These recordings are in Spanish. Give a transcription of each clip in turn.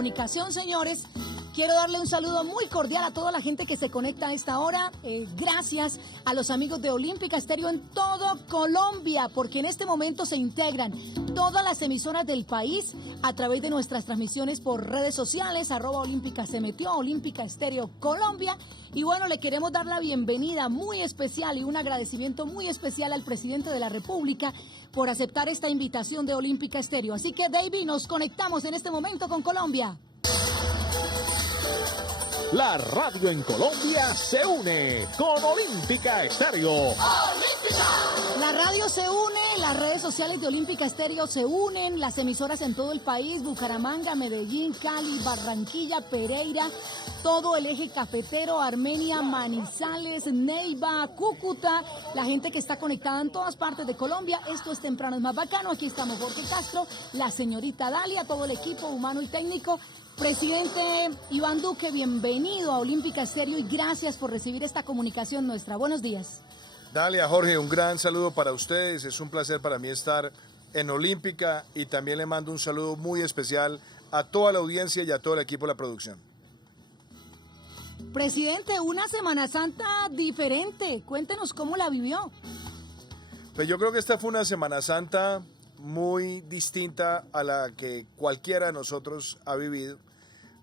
comunicación, señores. Quiero darle un saludo muy cordial a toda la gente que se conecta a esta hora. Gracias a los amigos de Olímpica Estéreo en todo Colombia, porque en este momento se integran todas las emisoras del país a través de nuestras transmisiones por redes sociales, @Olímpica se metió, Olímpica Estéreo Colombia. Y bueno, le queremos dar la bienvenida muy especial y un agradecimiento muy especial al presidente de la República por aceptar esta invitación de Olímpica Estéreo. Así que, David, nos conectamos en este momento con Colombia. La radio en Colombia se une con Olímpica Estéreo. ¡Olímpica! La radio se une, las redes sociales de Olímpica Estéreo se unen, las emisoras en todo el país, Bucaramanga, Medellín, Cali, Barranquilla, Pereira, todo el eje cafetero, Armenia, Manizales, Neiva, Cúcuta, la gente que está conectada en todas partes de Colombia. Esto es Temprano es más bacano. Aquí estamos Jorge Castro, la señorita Dalia, todo el equipo humano y técnico. Presidente Iván Duque, bienvenido a Olímpica Estéreo y gracias por recibir esta comunicación nuestra. Buenos días. Dalia, Jorge, un gran saludo para ustedes. Es un placer para mí estar en Olímpica y también le mando un saludo muy especial a toda la audiencia y a todo el equipo de la producción. Presidente, una Semana Santa diferente. Cuéntenos cómo la vivió. Pues yo creo que esta fue una Semana Santa muy distinta a la que cualquiera de nosotros ha vivido.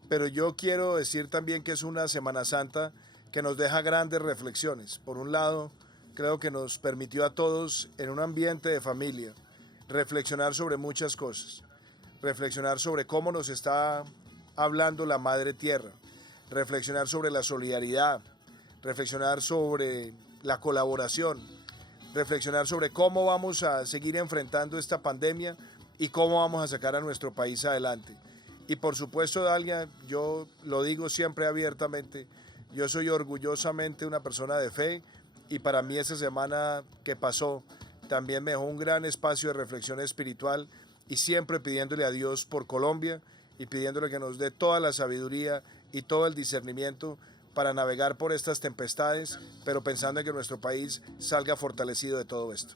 Pero yo quiero decir también que es una Semana Santa que nos deja grandes reflexiones. Por un lado, creo que nos permitió a todos, en un ambiente de familia, reflexionar sobre muchas cosas. Reflexionar sobre cómo nos está hablando la Madre Tierra. Reflexionar sobre la solidaridad. Reflexionar sobre la colaboración. Reflexionar sobre cómo vamos a seguir enfrentando esta pandemia y cómo vamos a sacar a nuestro país adelante. Y por supuesto, Dalia, yo lo digo siempre abiertamente, yo soy orgullosamente una persona de fe y para mí esa semana que pasó también me dejó un gran espacio de reflexión espiritual y siempre pidiéndole a Dios por Colombia y pidiéndole que nos dé toda la sabiduría y todo el discernimiento para navegar por estas tempestades, pero pensando en que nuestro país salga fortalecido de todo esto.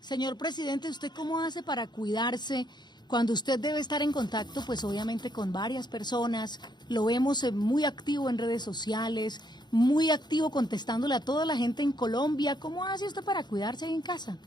Señor presidente, ¿usted cómo hace para cuidarse cuando usted debe estar en contacto, pues obviamente con varias personas? Lo vemos muy activo en redes sociales, muy activo contestándole a toda la gente en Colombia. ¿Cómo hace usted para cuidarse ahí en casa?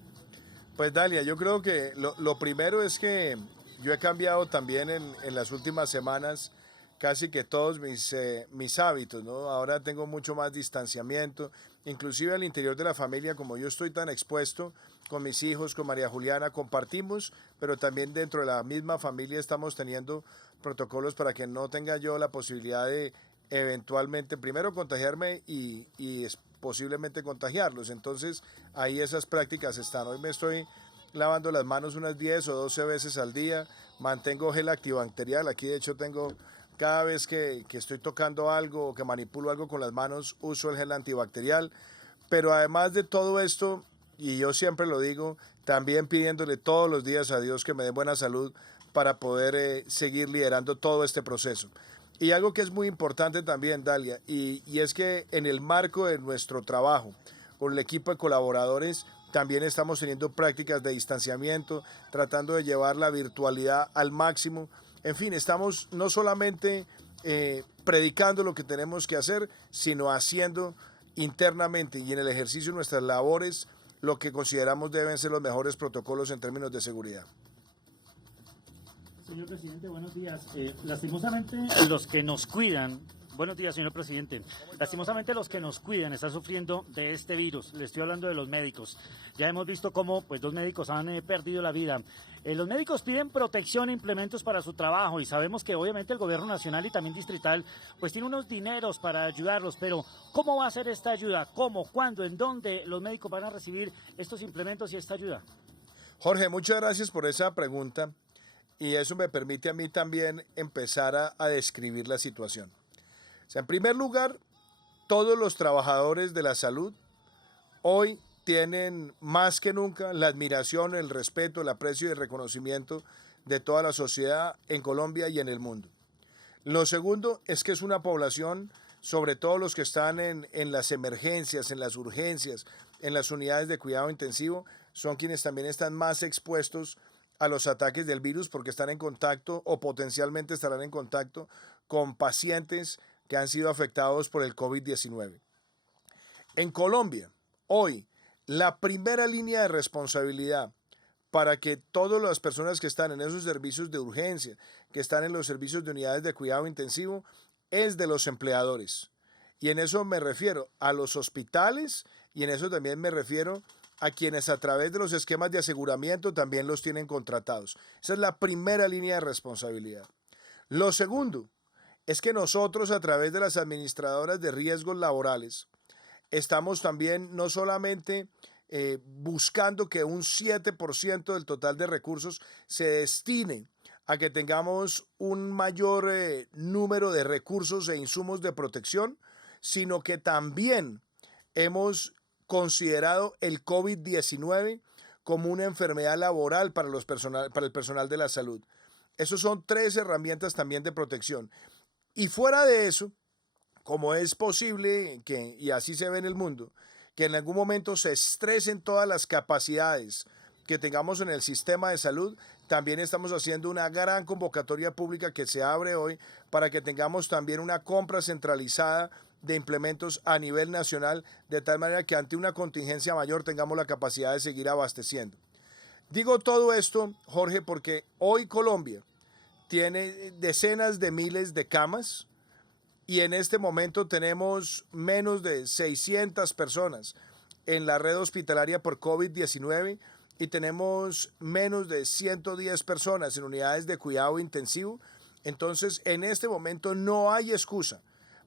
Pues Dalia, yo creo que lo primero es que yo he cambiado también en las últimas semanas casi que todos mis hábitos, ¿no? Ahora tengo mucho más distanciamiento, inclusive al interior de la familia, como yo estoy tan expuesto con mis hijos, con María Juliana, compartimos, pero también dentro de la misma familia estamos teniendo protocolos para que no tenga yo la posibilidad de eventualmente primero contagiarme y posiblemente contagiarlos. Entonces ahí esas prácticas están. Hoy me estoy lavando las manos unas 10 o 12 veces al día, mantengo gel antibacterial, aquí de hecho tengo... Cada vez que estoy tocando algo o que manipulo algo con las manos, uso el gel antibacterial. Pero además de todo esto, y yo siempre lo digo, también pidiéndole todos los días a Dios que me dé buena salud para poder seguir liderando todo este proceso. Y algo que es muy importante también, Dalia, y es que en el marco de nuestro trabajo, con el equipo de colaboradores, también estamos teniendo prácticas de distanciamiento, tratando de llevar la virtualidad al máximo. En fin, estamos no solamente predicando lo que tenemos que hacer, sino haciendo internamente y en el ejercicio de nuestras labores lo que consideramos deben ser los mejores protocolos en términos de seguridad. Señor presidente, buenos días. Lastimosamente, los que nos cuidan... Buenos días, señor presidente. Lastimosamente los que nos cuidan están sufriendo de este virus. Le estoy hablando de los médicos. Ya hemos visto cómo pues, 2 médicos han perdido la vida. Los médicos piden protección e implementos para su trabajo y sabemos que obviamente el gobierno nacional y también distrital pues tiene unos dineros para ayudarlos, pero ¿cómo va a ser esta ayuda? ¿Cómo? ¿Cuándo? ¿En dónde los médicos van a recibir estos implementos y esta ayuda? Jorge, muchas gracias por esa pregunta y eso me permite a mí también empezar a describir la situación. O sea, en primer lugar, todos los trabajadores de la salud hoy tienen más que nunca la admiración, el respeto, el aprecio y el reconocimiento de toda la sociedad en Colombia y en el mundo. Lo segundo es que es una población, sobre todo los que están en las emergencias, en las urgencias, en las unidades de cuidado intensivo, son quienes también están más expuestos a los ataques del virus porque están en contacto o potencialmente estarán en contacto con pacientes que han sido afectados por el COVID-19. En Colombia, hoy, la primera línea de responsabilidad para que todas las personas que están en esos servicios de urgencia, que están en los servicios de unidades de cuidado intensivo, es de los empleadores. Y en eso me refiero a los hospitales y en eso también me refiero a quienes a través de los esquemas de aseguramiento también los tienen contratados. Esa es la primera línea de responsabilidad. Lo segundo es que nosotros a través de las administradoras de riesgos laborales estamos también no solamente buscando que un 7% del total de recursos se destine a que tengamos un mayor número de recursos e insumos de protección, sino que también hemos considerado el COVID-19 como una enfermedad laboral para el personal de la salud. Esas son 3 herramientas también de protección. Y fuera de eso, como es posible que, y así se ve en el mundo, que en algún momento se estresen todas las capacidades que tengamos en el sistema de salud, también estamos haciendo una gran convocatoria pública que se abre hoy para que tengamos también una compra centralizada de implementos a nivel nacional, de tal manera que ante una contingencia mayor tengamos la capacidad de seguir abasteciendo. Digo todo esto, Jorge, porque hoy Colombia tiene decenas de miles de camas y en este momento tenemos menos de 600 personas en la red hospitalaria por COVID-19 y tenemos menos de 110 personas en unidades de cuidado intensivo. Entonces, en este momento no hay excusa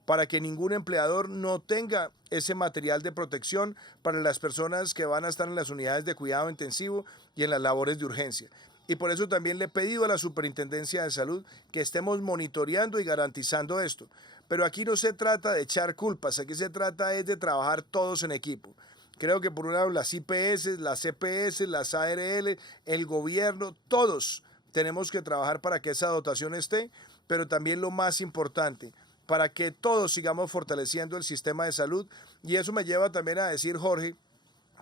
para que ningún empleador no tenga ese material de protección para las personas que van a estar en las unidades de cuidado intensivo y en las labores de urgencia. Y por eso también le he pedido a la Superintendencia de Salud que estemos monitoreando y garantizando esto. Pero aquí no se trata de echar culpas, aquí se trata es de trabajar todos en equipo. Creo que por un lado las IPS, las CPS, las ARL, el gobierno, todos tenemos que trabajar para que esa dotación esté, pero también lo más importante, para que todos sigamos fortaleciendo el sistema de salud. Y eso me lleva también a decir, Jorge,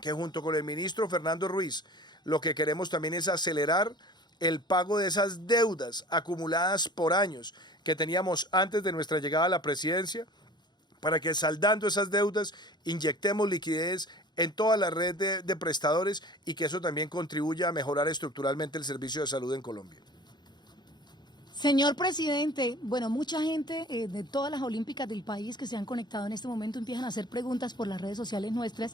que junto con el ministro Fernando Ruiz, lo que queremos también es acelerar el pago de esas deudas acumuladas por años que teníamos antes de nuestra llegada a la presidencia, para que saldando esas deudas inyectemos liquidez en toda la red de prestadores y que eso también contribuya a mejorar estructuralmente el servicio de salud en Colombia. Señor presidente, bueno, mucha gente de todas las olímpicas del país que se han conectado en este momento empiezan a hacer preguntas por las redes sociales nuestras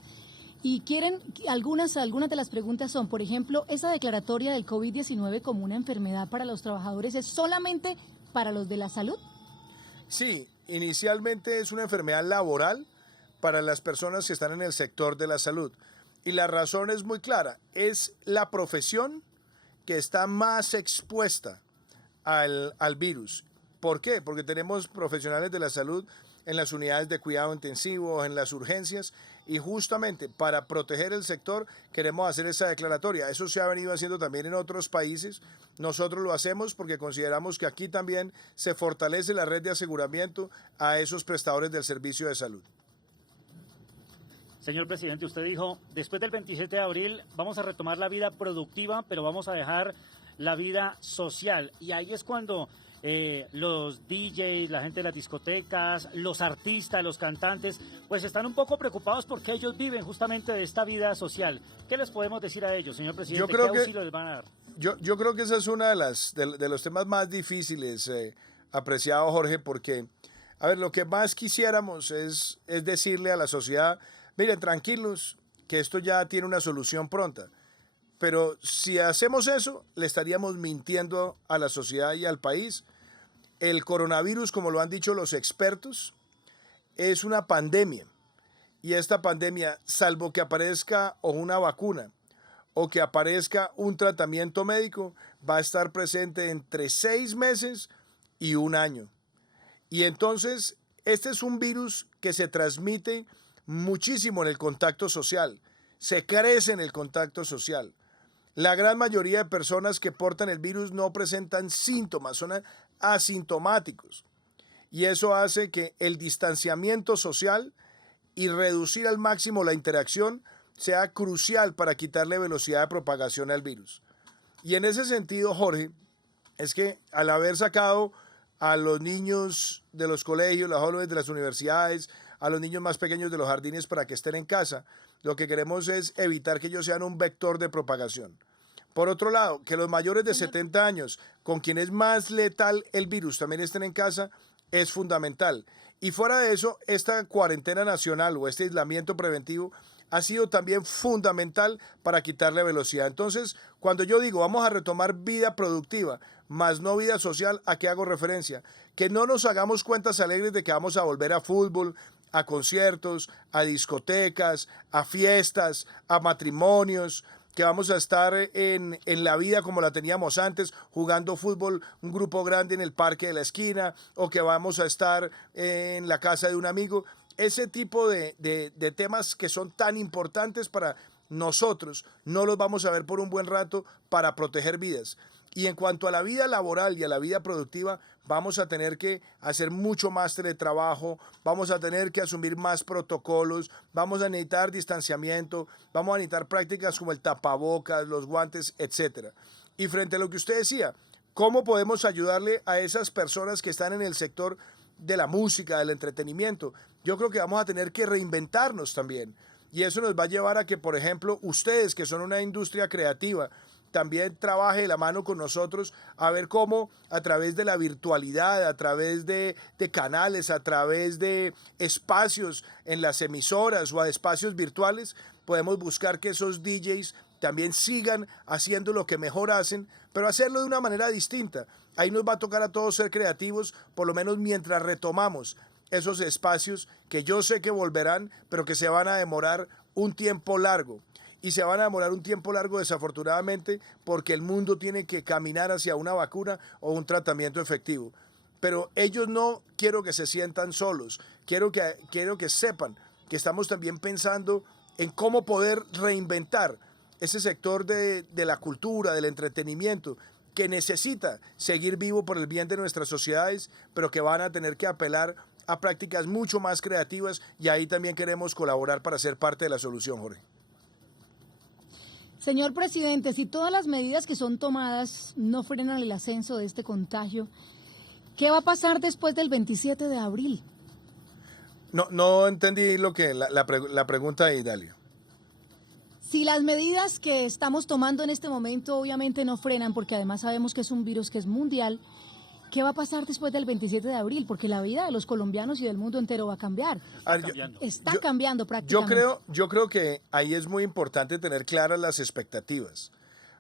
y quieren, algunas de las preguntas son, por ejemplo, esa declaratoria del COVID-19 como una enfermedad para los trabajadores, ¿es solamente para los de la salud? Sí, inicialmente es una enfermedad laboral para las personas que están en el sector de la salud. Y la razón es muy clara, es la profesión que está más expuesta al virus. ¿Por qué? Porque tenemos profesionales de la salud en las unidades de cuidado intensivo, en las urgencias, y justamente para proteger el sector queremos hacer esa declaratoria. Eso se ha venido haciendo también en otros países. Nosotros lo hacemos porque consideramos que aquí también se fortalece la red de aseguramiento a esos prestadores del servicio de salud. Señor presidente, usted dijo, después del 27 de abril vamos a retomar la vida productiva, pero vamos a dejar la vida social. Y ahí es cuando los DJs, la gente de las discotecas, los artistas, los cantantes, pues están un poco preocupados porque ellos viven justamente de esta vida social. ¿Qué les podemos decir a ellos, señor presidente? ¿Qué auxilio les van a dar? Yo creo que ese es uno de los temas más difíciles, apreciado Jorge, porque, a ver, lo que más quisiéramos es decirle a la sociedad, miren, tranquilos, que esto ya tiene una solución pronta. Pero si hacemos eso, le estaríamos mintiendo a la sociedad y al país. El coronavirus, como lo han dicho los expertos, es una pandemia. Y esta pandemia, salvo que aparezca o una vacuna o que aparezca un tratamiento médico, va a estar presente entre 6 meses y 1 año. Y entonces, este es un virus que se transmite muchísimo en el contacto social, se crece en el contacto social. La gran mayoría de personas que portan el virus no presentan síntomas, son asintomáticos. Y eso hace que el distanciamiento social y reducir al máximo la interacción sea crucial para quitarle velocidad de propagación al virus. Y en ese sentido, Jorge, es que al haber sacado a los niños de los colegios, los jóvenes de las universidades, a los niños más pequeños de los jardines para que estén en casa, lo que queremos es evitar que ellos sean un vector de propagación. Por otro lado, que los mayores de 70 años, con quien es más letal el virus, también estén en casa, es fundamental. Y fuera de eso, esta cuarentena nacional o este aislamiento preventivo ha sido también fundamental para quitarle velocidad. Entonces, cuando yo digo vamos a retomar vida productiva, más no vida social, ¿a qué hago referencia? Que no nos hagamos cuentas alegres de que vamos a volver a fútbol, a conciertos, a discotecas, a fiestas, a matrimonios, que vamos a estar en la vida como la teníamos antes, jugando fútbol, un grupo grande en el parque de la esquina, o que vamos a estar en la casa de un amigo. Ese tipo de temas que son tan importantes para nosotros, no los vamos a ver por un buen rato para proteger vidas. Y en cuanto a la vida laboral y a la vida productiva, vamos a tener que hacer mucho más teletrabajo, vamos a tener que asumir más protocolos, vamos a necesitar distanciamiento, vamos a necesitar prácticas como el tapabocas, los guantes, etc. Y frente a lo que usted decía, ¿cómo podemos ayudarle a esas personas que están en el sector de la música, del entretenimiento? Yo creo que vamos a tener que reinventarnos también. Y eso nos va a llevar a que, por ejemplo, ustedes que son una industria creativa, también trabaje de la mano con nosotros a ver cómo a través de la virtualidad, a través de canales, a través de espacios en las emisoras o a espacios virtuales, podemos buscar que esos DJs también sigan haciendo lo que mejor hacen, pero hacerlo de una manera distinta. Ahí nos va a tocar a todos ser creativos, por lo menos mientras retomamos esos espacios que yo sé que volverán, pero que se van a demorar un tiempo largo. Y se van a demorar un tiempo largo, desafortunadamente, porque el mundo tiene que caminar hacia una vacuna o un tratamiento efectivo. Pero ellos no quiero que se sientan solos, quiero que sepan que estamos también pensando en cómo poder reinventar ese sector de la cultura, del entretenimiento, que necesita seguir vivo por el bien de nuestras sociedades, pero que van a tener que apelar a prácticas mucho más creativas, y ahí también queremos colaborar para ser parte de la solución, Jorge. Señor presidente, si todas las medidas que son tomadas no frenan el ascenso de este contagio, ¿qué va a pasar después del 27 de abril? No entendí lo que la pregunta ahí, Dalia. Si las medidas que estamos tomando en este momento obviamente no frenan, porque además sabemos que es un virus que es mundial, ¿qué va a pasar después del 27 de abril? Porque la vida de los colombianos y del mundo entero va a cambiar. Está cambiando prácticamente. Yo creo que ahí es muy importante tener claras las expectativas,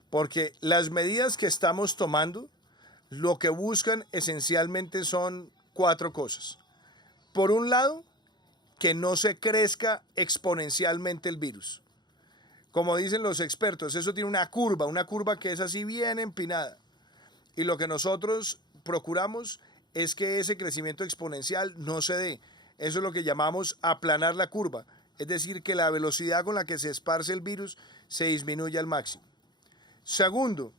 porque las medidas que estamos tomando lo que buscan esencialmente son 4 cosas. Por un lado, que no se crezca exponencialmente el virus. Como dicen los expertos, eso tiene una curva que es así bien empinada. Y lo que nosotros procuramos es que ese crecimiento exponencial no se dé. Eso es lo que llamamos aplanar la curva, es decir, que la velocidad con la que se esparce el virus se disminuya al máximo. Segundo,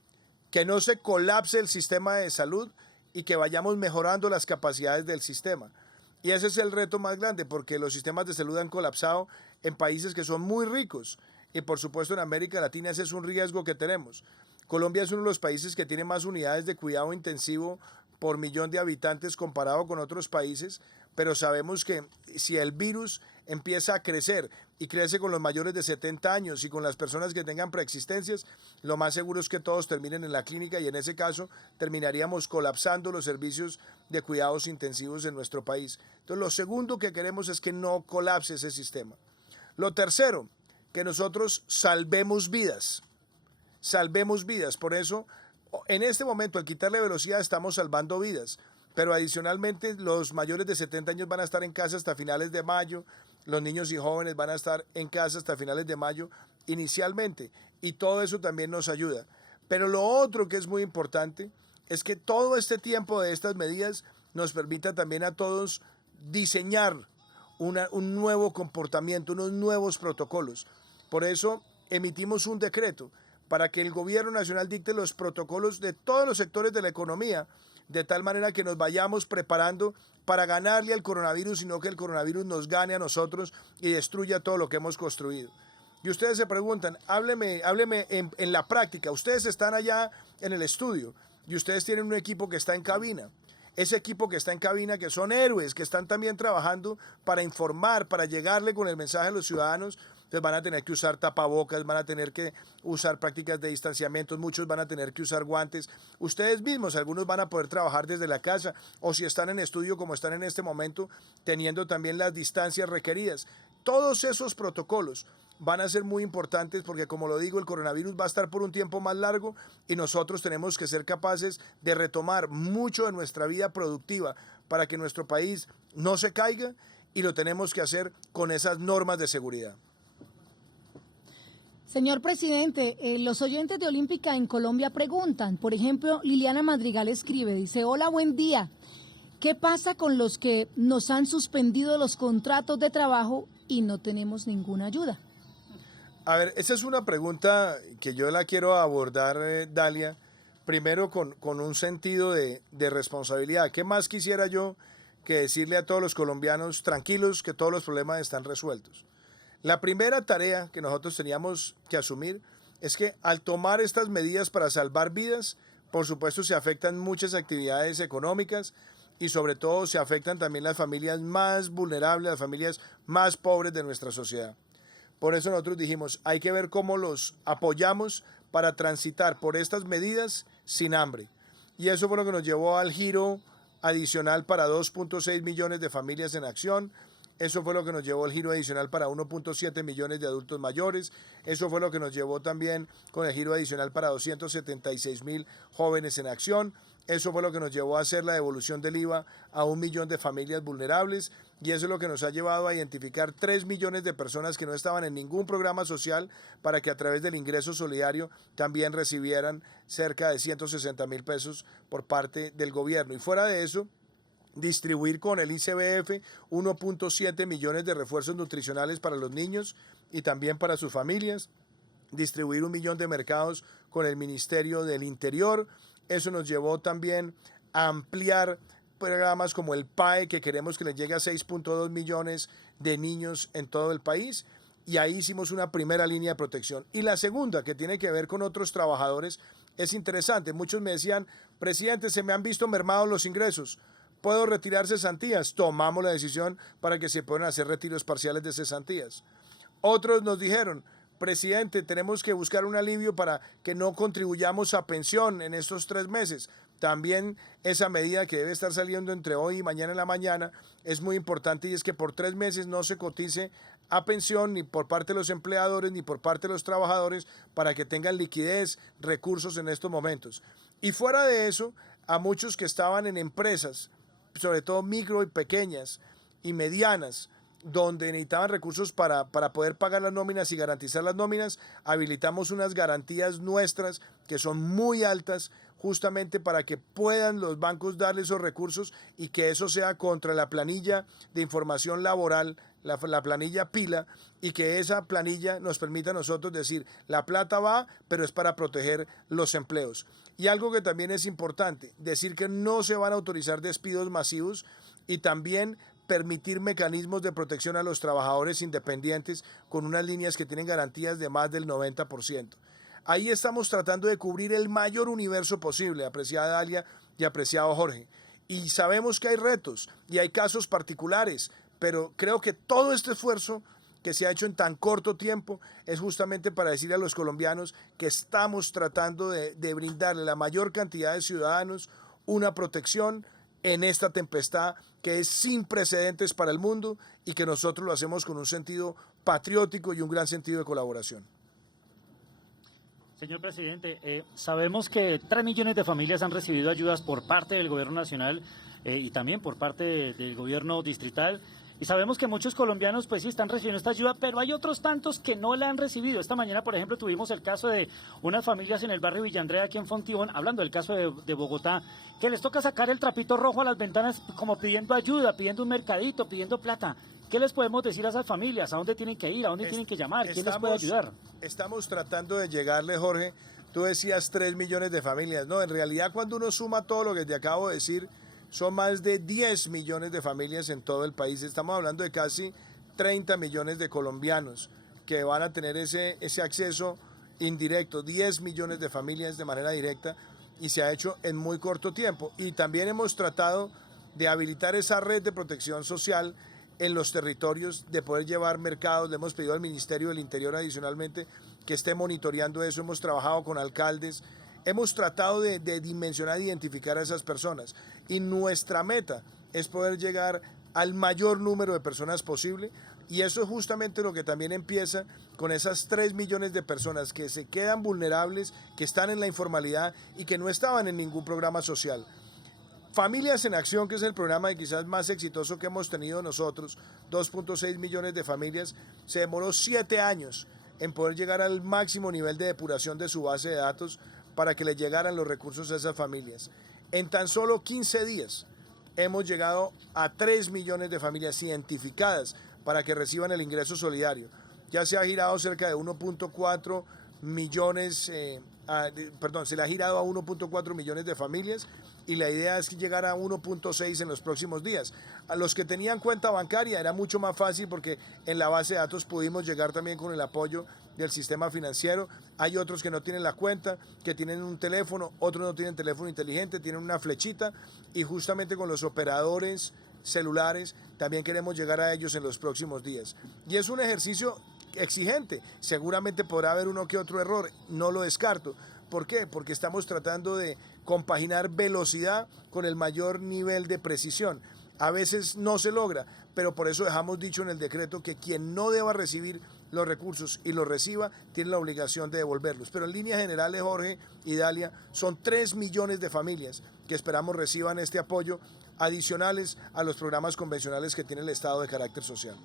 que no se colapse el sistema de salud y que vayamos mejorando las capacidades del sistema. Y ese es el reto más grande, porque los sistemas de salud han colapsado en países que son muy ricos, y por supuesto en América Latina ese es un riesgo que tenemos. Colombia es uno de los países que tiene más unidades de cuidado intensivo por millón de habitantes comparado con otros países, pero sabemos que si el virus empieza a crecer y crece con los mayores de 70 años y con las personas que tengan preexistencias, lo más seguro es que todos terminen en la clínica, y en ese caso terminaríamos colapsando los servicios de cuidados intensivos en nuestro país. Entonces, lo segundo que queremos es que no colapse ese sistema. Lo tercero, que nosotros salvemos vidas. Por eso, en este momento, al quitarle velocidad, estamos salvando vidas. Pero adicionalmente, los mayores de 70 años van a estar en casa hasta finales de mayo, los niños y jóvenes van a estar en casa hasta finales de mayo inicialmente, y todo eso también nos ayuda. Pero lo otro que es muy importante es que todo este tiempo de estas medidas nos permita también a todos diseñar un nuevo comportamiento, unos nuevos protocolos. Por eso emitimos un decreto para que el gobierno nacional dicte los protocolos de todos los sectores de la economía, de tal manera que nos vayamos preparando para ganarle al coronavirus, y no que el coronavirus nos gane a nosotros y destruya todo lo que hemos construido. Y ustedes se preguntan, hábleme en la práctica. Ustedes están allá en el estudio y ustedes tienen un equipo que está en cabina. Ese equipo que está en cabina, que son héroes, que están también trabajando para informar, para llegarle con el mensaje a los ciudadanos, entonces van a tener que usar tapabocas, van a tener que usar prácticas de distanciamiento, muchos van a tener que usar guantes. Ustedes mismos, algunos van a poder trabajar desde la casa o si están en estudio como están en este momento, teniendo también las distancias requeridas. Todos esos protocolos van a ser muy importantes porque, como lo digo, el coronavirus va a estar por un tiempo más largo y nosotros tenemos que ser capaces de retomar mucho de nuestra vida productiva para que nuestro país no se caiga y lo tenemos que hacer con esas normas de seguridad. Señor presidente, los oyentes de Olímpica en Colombia preguntan, por ejemplo, Liliana Madrigal escribe, dice, hola, buen día. ¿Qué pasa con los que nos han suspendido los contratos de trabajo y no tenemos ninguna ayuda? A ver, esa es una pregunta que yo la quiero abordar, Dalia, primero con un sentido de responsabilidad. ¿Qué más quisiera yo que decirle a todos los colombianos tranquilos que todos los problemas están resueltos? La primera tarea que nosotros teníamos que asumir es que al tomar estas medidas para salvar vidas, por supuesto se afectan muchas actividades económicas y sobre todo se afectan también las familias más vulnerables, las familias más pobres de nuestra sociedad. Por eso nosotros dijimos, hay que ver cómo los apoyamos para transitar por estas medidas sin hambre. Y eso fue lo que nos llevó al giro adicional para 2.6 millones de familias en acción. Eso fue lo que nos llevó al giro adicional para 1.7 millones de adultos mayores. Eso fue lo que nos llevó también con el giro adicional para 276.000 jóvenes en acción. Eso fue lo que nos llevó a hacer la devolución del IVA a 1 millón de familias vulnerables. Y eso es lo que nos ha llevado a identificar 3 millones de personas que no estaban en ningún programa social para que a través del ingreso solidario también recibieran cerca de 160.000 pesos por parte del gobierno. Y fuera de eso, distribuir con el ICBF 1.7 millones de refuerzos nutricionales para los niños y también para sus familias, distribuir 1 millón de mercados con el Ministerio del Interior. Eso nos llevó también a ampliar programas como el PAE, que queremos que le llegue a 6.2 millones de niños en todo el país, y ahí hicimos una primera línea de protección. Y la segunda, que tiene que ver con otros trabajadores, es interesante. Muchos me decían, presidente, se me han visto mermados los ingresos. ¿Puedo retirar cesantías? Tomamos la decisión para que se puedan hacer retiros parciales de cesantías. Otros nos dijeron, presidente, tenemos que buscar un alivio para que no contribuyamos a pensión en estos 3 meses. También esa medida que debe estar saliendo entre hoy y mañana en la mañana es muy importante y es que por 3 meses no se cotice a pensión ni por parte de los empleadores ni por parte de los trabajadores para que tengan liquidez, recursos en estos momentos. Y fuera de eso, a muchos que estaban en empresas, sobre todo micro y pequeñas y medianas, donde necesitaban recursos para poder pagar las nóminas y garantizar las nóminas, habilitamos unas garantías nuestras que son muy altas, justamente para que puedan los bancos darle esos recursos y que eso sea contra la planilla de información laboral, la planilla pila, y que esa planilla nos permita a nosotros decir, la plata va, pero es para proteger los empleos. Y algo que también es importante, decir que no se van a autorizar despidos masivos y también permitir mecanismos de protección a los trabajadores independientes con unas líneas que tienen garantías de más del 90%. Ahí estamos tratando de cubrir el mayor universo posible, apreciada Dalia y apreciado Jorge. Y sabemos que hay retos y hay casos particulares, pero creo que todo este esfuerzo que se ha hecho en tan corto tiempo es justamente para decir a los colombianos que estamos tratando de brindarle a la mayor cantidad de ciudadanos una protección en esta tempestad que es sin precedentes para el mundo y que nosotros lo hacemos con un sentido patriótico y un gran sentido de colaboración. Señor presidente, sabemos que 3 millones de familias han recibido ayudas por parte del gobierno nacional y también por parte del gobierno distrital. Y sabemos que muchos colombianos pues sí están recibiendo esta ayuda, pero hay otros tantos que no la han recibido. Esta mañana, por ejemplo, tuvimos el caso de unas familias en el barrio Villandrea, aquí en Fontibón, hablando del caso de Bogotá, que les toca sacar el trapito rojo a las ventanas como pidiendo ayuda, pidiendo un mercadito, pidiendo plata. ¿Qué les podemos decir a esas familias? ¿A dónde tienen que ir? ¿A dónde tienen que llamar? ¿Quién les puede ayudar? Estamos tratando de llegarle, Jorge. Tú decías 3 millones de familias. No, en realidad cuando uno suma todo lo que te acabo de decir, son más de 10 millones de familias en todo el país. Estamos hablando de casi 30 millones de colombianos que van a tener ese acceso indirecto, 10 millones de familias de manera directa, y se ha hecho en muy corto tiempo. Y también hemos tratado de habilitar esa red de protección social en los territorios, de poder llevar mercados. Le hemos pedido al Ministerio del Interior adicionalmente que esté monitoreando eso. Hemos trabajado con alcaldes, hemos tratado de dimensionar e identificar a esas personas, y nuestra meta es poder llegar al mayor número de personas posible. Y eso es justamente lo que también empieza con esas 3 millones de personas que se quedan vulnerables, que están en la informalidad y que no estaban en ningún programa social. Familias en Acción, que es el programa quizás más exitoso que hemos tenido nosotros, 2.6 millones de familias, se demoró 7 años en poder llegar al máximo nivel de depuración de su base de datos para que le llegaran los recursos a esas familias. En tan solo 15 días hemos llegado a 3 millones de familias identificadas para que reciban el ingreso solidario. Ya se ha girado cerca de 1.4 millones, se le ha girado a 1.4 millones de familias, y la idea es llegar a 1.6 en los próximos días. A los que tenían cuenta bancaria era mucho más fácil porque en la base de datos pudimos llegar también con el apoyo del sistema financiero. Hay otros que no tienen la cuenta, que tienen un teléfono, otros no tienen teléfono inteligente, tienen una flechita, y justamente con los operadores celulares también queremos llegar a ellos en los próximos días. Y es un ejercicio exigente, seguramente podrá haber uno que otro error, no lo descarto. ¿Por qué? Porque estamos tratando de compaginar velocidad con el mayor nivel de precisión. A veces no se logra, pero por eso dejamos dicho en el decreto que quien no deba recibir los recursos y los reciba tiene la obligación de devolverlos. Pero en líneas generales, Jorge y Dalia, son 3 millones de familias que esperamos reciban este apoyo, adicionales a los programas convencionales que tiene el Estado de carácter social.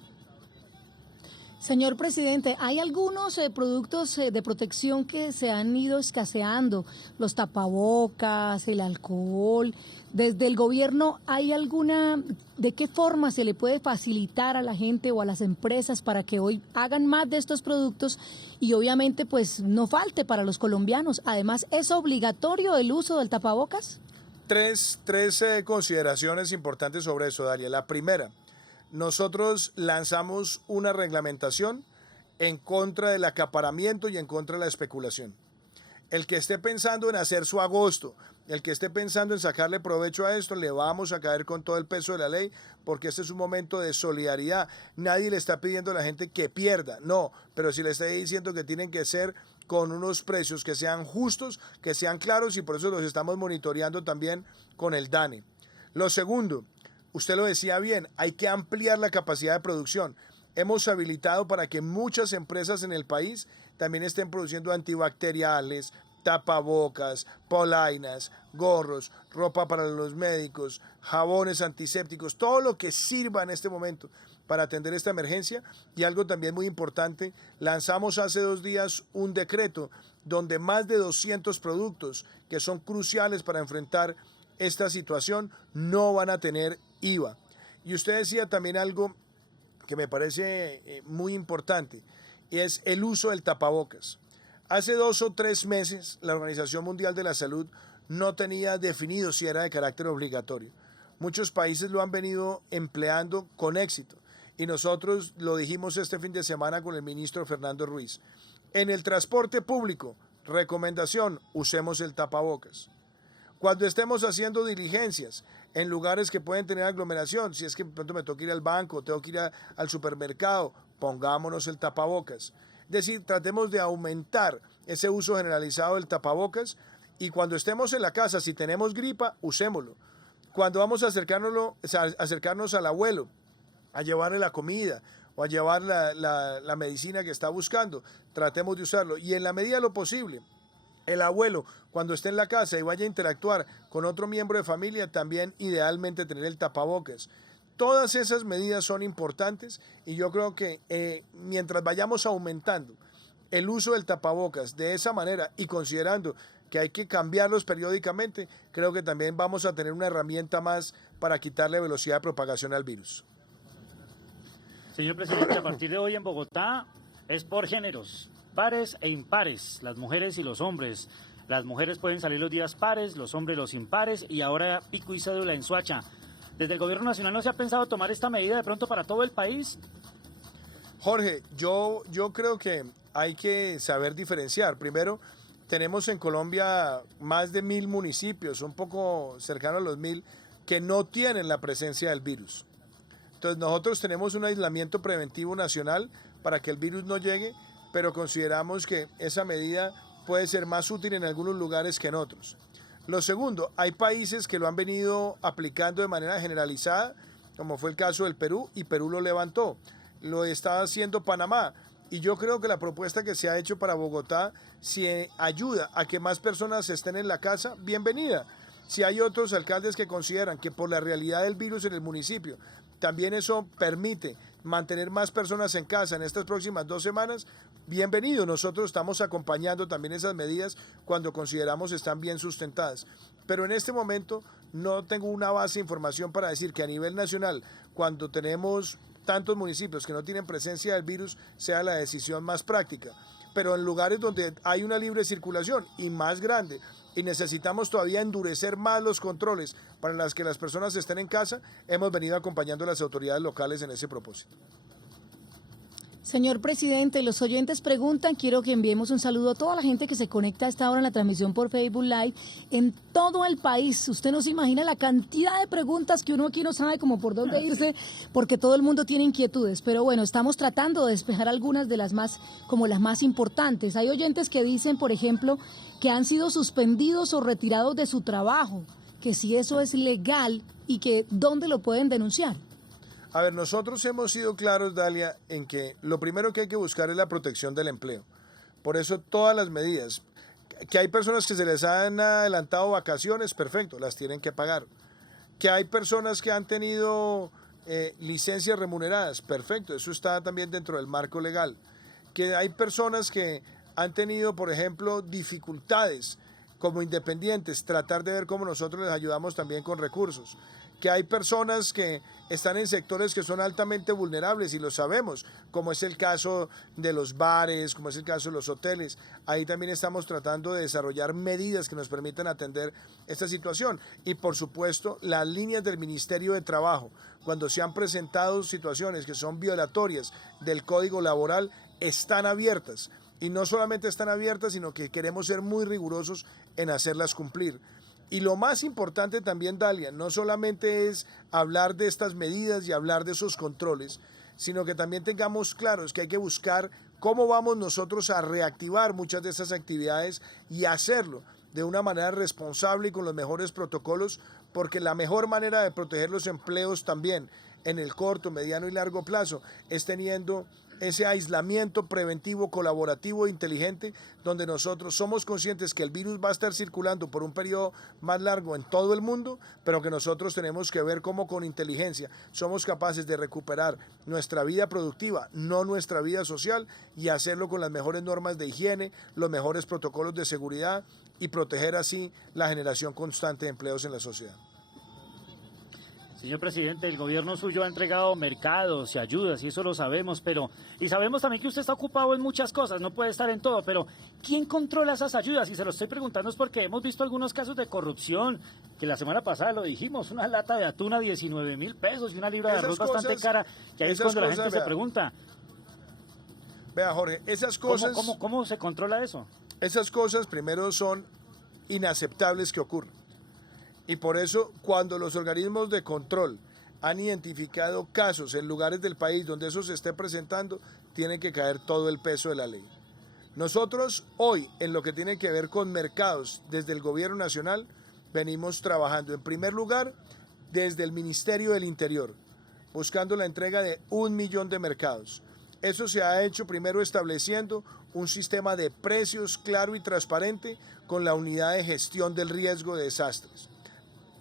Señor presidente, hay algunos productos de protección que se han ido escaseando, los tapabocas, el alcohol. Desde el gobierno, ¿hay alguna, de qué forma se le puede facilitar a la gente o a las empresas para que hoy hagan más de estos productos y obviamente pues no falte para los colombianos? Además, ¿es obligatorio el uso del tapabocas? Tres consideraciones importantes sobre eso, Dalia. La primera, nosotros lanzamos una reglamentación en contra del acaparamiento y en contra de la especulación. El que esté pensando en hacer su agosto, el que esté pensando en sacarle provecho a esto, le vamos a caer con todo el peso de la ley, porque este es un momento de solidaridad. Nadie le está pidiendo a la gente que pierda, no, pero sí le está diciendo que tienen que ser con unos precios que sean justos, que sean claros, y por eso los estamos monitoreando también con el DANE. Lo segundo, usted lo decía bien, hay que ampliar la capacidad de producción. Hemos habilitado para que muchas empresas en el país también estén produciendo antibacteriales, tapabocas, polainas, gorros, ropa para los médicos, jabones antisépticos, todo lo que sirva en este momento para atender esta emergencia. Y algo también muy importante, lanzamos hace 2 días un decreto donde más de 200 productos que son cruciales para enfrentar esta situación no van a tener IVA. Y usted decía también algo que me parece muy importante, y es el uso del tapabocas. Hace 2 o 3 meses la Organización Mundial de la Salud no tenía definido si era de carácter obligatorio. Muchos países lo han venido empleando con éxito, y nosotros lo dijimos este fin de semana con el ministro Fernando Ruiz. En el transporte público, recomendación, usemos el tapabocas. Cuando estemos haciendo diligencias en lugares que pueden tener aglomeración, si es que de pronto me tengo que ir al banco, tengo que ir al supermercado, pongámonos el tapabocas. Es decir, tratemos de aumentar ese uso generalizado del tapabocas, y cuando estemos en la casa, si tenemos gripa, usémoslo. Cuando vamos a acercarnos al abuelo, a llevarle la comida o a llevar la medicina que está buscando, tratemos de usarlo. Y en la medida de lo posible, el abuelo, cuando esté en la casa y vaya a interactuar con otro miembro de familia, también idealmente tener el tapabocas. Todas esas medidas son importantes, y yo creo que mientras vayamos aumentando el uso del tapabocas de esa manera y considerando que hay que cambiarlos periódicamente, creo que también vamos a tener una herramienta más para quitarle velocidad de propagación al virus. Señor presidente, a partir de hoy en Bogotá es por géneros, pares e impares, las mujeres y los hombres. Las mujeres pueden salir los días pares, los hombres los impares, y ahora pico y cédula en Soacha. ¿Desde el gobierno nacional no se ha pensado tomar esta medida de pronto para todo el país? Jorge, yo creo que hay que saber diferenciar. Primero, tenemos en Colombia más de 1000 municipios, un poco cercano a los 1000, que no tienen la presencia del virus. Entonces nosotros tenemos un aislamiento preventivo nacional para que el virus no llegue, pero consideramos que esa medida puede ser más útil en algunos lugares que en otros. Lo segundo, hay países que lo han venido aplicando de manera generalizada, como fue el caso del Perú, y Perú lo levantó. Lo está haciendo Panamá. Y yo creo que la propuesta que se ha hecho para Bogotá, si ayuda a que más personas estén en la casa, bienvenida. Si hay otros alcaldes que consideran que por la realidad del virus en el municipio, también eso permite mantener más personas en casa en estas próximas 2 semanas, bienvenido. Nosotros estamos acompañando también esas medidas cuando consideramos están bien sustentadas. Pero en este momento no tengo una base de información para decir que a nivel nacional, cuando tenemos tantos municipios que no tienen presencia del virus, sea la decisión más práctica. Pero en lugares donde hay una libre circulación y más grande, y necesitamos todavía endurecer más los controles para las que las personas estén en casa, hemos venido acompañando a las autoridades locales en ese propósito. Señor presidente, los oyentes preguntan, quiero que enviemos un saludo a toda la gente que se conecta a esta hora en la transmisión por Facebook Live en todo el país. Usted no se imagina la cantidad de preguntas que uno aquí no sabe como por dónde irse, porque todo el mundo tiene inquietudes. Pero bueno, estamos tratando de despejar algunas de las más, como las más importantes. Hay oyentes que dicen, por ejemplo, que han sido suspendidos o retirados de su trabajo, que si eso es legal y que dónde lo pueden denunciar. A ver, nosotros hemos sido claros, Dalia, en que lo primero que hay que buscar es la protección del empleo. Por eso todas las medidas, que hay personas que se les han adelantado vacaciones, perfecto, las tienen que pagar. Que hay personas que han tenido licencias remuneradas, perfecto, eso está también dentro del marco legal. Que hay personas que han tenido, por ejemplo, dificultades como independientes, tratar de ver cómo nosotros les ayudamos también con recursos. Que hay personas que están en sectores que son altamente vulnerables y lo sabemos, como es el caso de los bares, como es el caso de los hoteles. Ahí también estamos tratando de desarrollar medidas que nos permitan atender esta situación. Y por supuesto, las líneas del Ministerio de Trabajo, cuando se han presentado situaciones que son violatorias del Código Laboral, están abiertas. Y no solamente están abiertas, sino que queremos ser muy rigurosos en hacerlas cumplir. Y lo más importante también, Dalia, no solamente es hablar de estas medidas y hablar de esos controles, sino que también tengamos claros que hay que buscar cómo vamos nosotros a reactivar muchas de esas actividades y hacerlo de una manera responsable y con los mejores protocolos, porque la mejor manera de proteger los empleos también en el corto, mediano y largo plazo es teniendo ese aislamiento preventivo, colaborativo e inteligente, donde nosotros somos conscientes que el virus va a estar circulando por un periodo más largo en todo el mundo, pero que nosotros tenemos que ver cómo con inteligencia somos capaces de recuperar nuestra vida productiva, no nuestra vida social, y hacerlo con las mejores normas de higiene, los mejores protocolos de seguridad y proteger así la generación constante de empleos en la sociedad. Señor presidente, el gobierno suyo ha entregado mercados y ayudas, y eso lo sabemos, y sabemos también que usted está ocupado en muchas cosas, no puede estar en todo, pero ¿quién controla esas ayudas? Y se lo estoy preguntando es porque hemos visto algunos casos de corrupción, que la semana pasada lo dijimos, una lata de atún a 19.000 pesos y una libra de arroz bastante cara, que ahí es cuando la gente se pregunta. Vea, Jorge, esas cosas... ¿Cómo se controla eso? Esas cosas primero son inaceptables que ocurran. Y por eso, cuando los organismos de control han identificado casos en lugares del país donde eso se esté presentando, tiene que caer todo el peso de la ley. Nosotros hoy, en lo que tiene que ver con mercados, desde el gobierno nacional, venimos trabajando en primer lugar desde el Ministerio del Interior, buscando la entrega de 1 millón de mercados. Eso se ha hecho primero estableciendo un sistema de precios claro y transparente con la unidad de gestión del riesgo de desastres.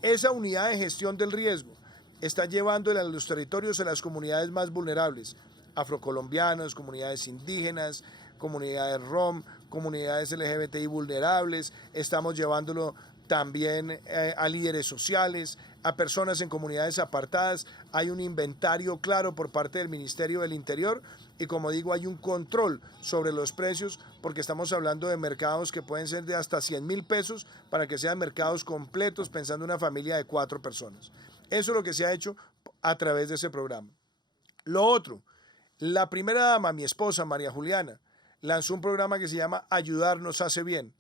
Esa unidad de gestión del riesgo está llevando a los territorios a las comunidades más vulnerables, afrocolombianos, comunidades indígenas, comunidades rom, comunidades LGBTI vulnerables, estamos llevándolo también a líderes sociales, a personas en comunidades apartadas. Hay un inventario claro por parte del Ministerio del Interior y, como digo, hay un control sobre los precios, porque estamos hablando de mercados que pueden ser de hasta 100.000 pesos para que sean mercados completos pensando en una familia de 4 personas. Eso es lo que se ha hecho a través de ese programa. Lo otro, La primera dama, mi esposa, María Juliana, lanzó un programa que se llama Ayudar nos hace bien.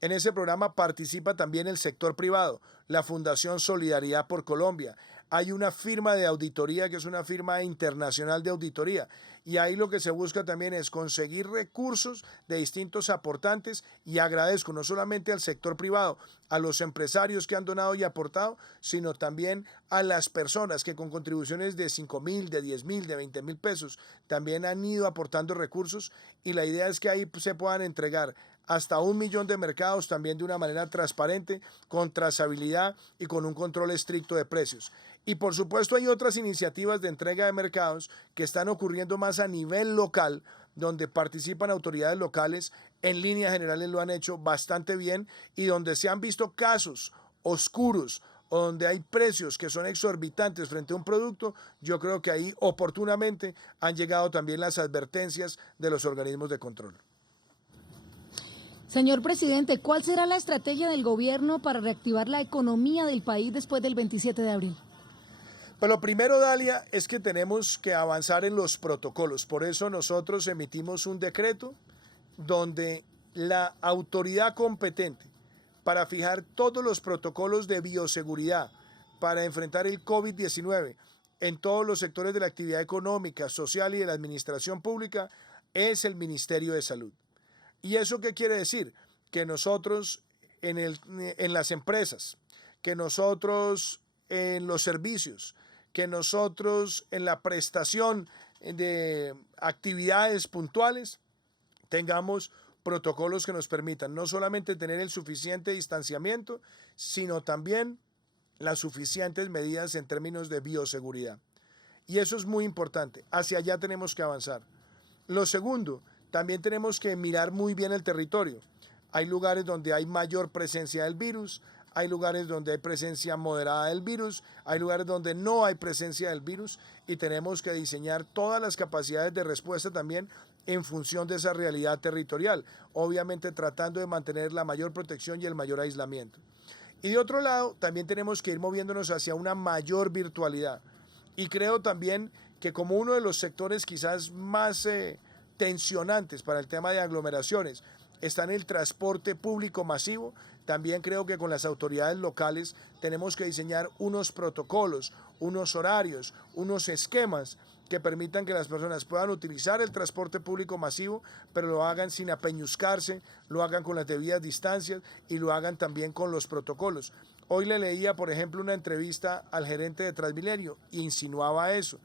En ese programa participa también el sector privado, la Fundación Solidaridad por Colombia. Hay una firma de auditoría que es una firma internacional de auditoría y ahí lo que se busca también es conseguir recursos de distintos aportantes y agradezco no solamente al sector privado, a los empresarios que han donado y aportado, sino también a las personas que con contribuciones de 5.000, de 10.000, de 20.000 pesos también han ido aportando recursos y la idea es que ahí se puedan entregar hasta 1 millón de mercados también de una manera transparente, con trazabilidad y con un control estricto de precios. Y por supuesto hay otras iniciativas de entrega de mercados que están ocurriendo más a nivel local, donde participan autoridades locales, en líneas generales lo han hecho bastante bien y donde se han visto casos oscuros o donde hay precios que son exorbitantes frente a un producto, yo creo que ahí oportunamente han llegado también las advertencias de los organismos de control. Señor presidente, ¿cuál será la estrategia del gobierno para reactivar la economía del país después del 27 de abril? Pues lo primero, Dalia, es que tenemos que avanzar en los protocolos. Por eso nosotros emitimos un decreto donde la autoridad competente para fijar todos los protocolos de bioseguridad para enfrentar el COVID-19 en todos los sectores de la actividad económica, social y de la administración pública es el Ministerio de Salud. ¿Y eso qué quiere decir? Que nosotros en las empresas, que nosotros en los servicios, que nosotros en la prestación de actividades puntuales tengamos protocolos que nos permitan no solamente tener el suficiente distanciamiento, sino también las suficientes medidas en términos de bioseguridad. Y eso es muy importante. Hacia allá tenemos que avanzar. Lo segundo, también tenemos que mirar muy bien el territorio. Hay lugares donde hay mayor presencia del virus, hay lugares donde hay presencia moderada del virus, hay lugares donde no hay presencia del virus y tenemos que diseñar todas las capacidades de respuesta también en función de esa realidad territorial, obviamente tratando de mantener la mayor protección y el mayor aislamiento. Y de otro lado, también tenemos que ir moviéndonos hacia una mayor virtualidad. Y creo también que como uno de los sectores quizás más tensionantes para el tema de aglomeraciones está en el transporte público masivo, también creo que con las autoridades locales tenemos que diseñar unos protocolos, unos horarios, unos esquemas que permitan que las personas puedan utilizar el transporte público masivo, pero lo hagan sin apeñuscarse, lo hagan con las debidas distancias y lo hagan también con los protocolos. Hoy le leía, por ejemplo, una entrevista al gerente de Transmilenio e insinuaba eso.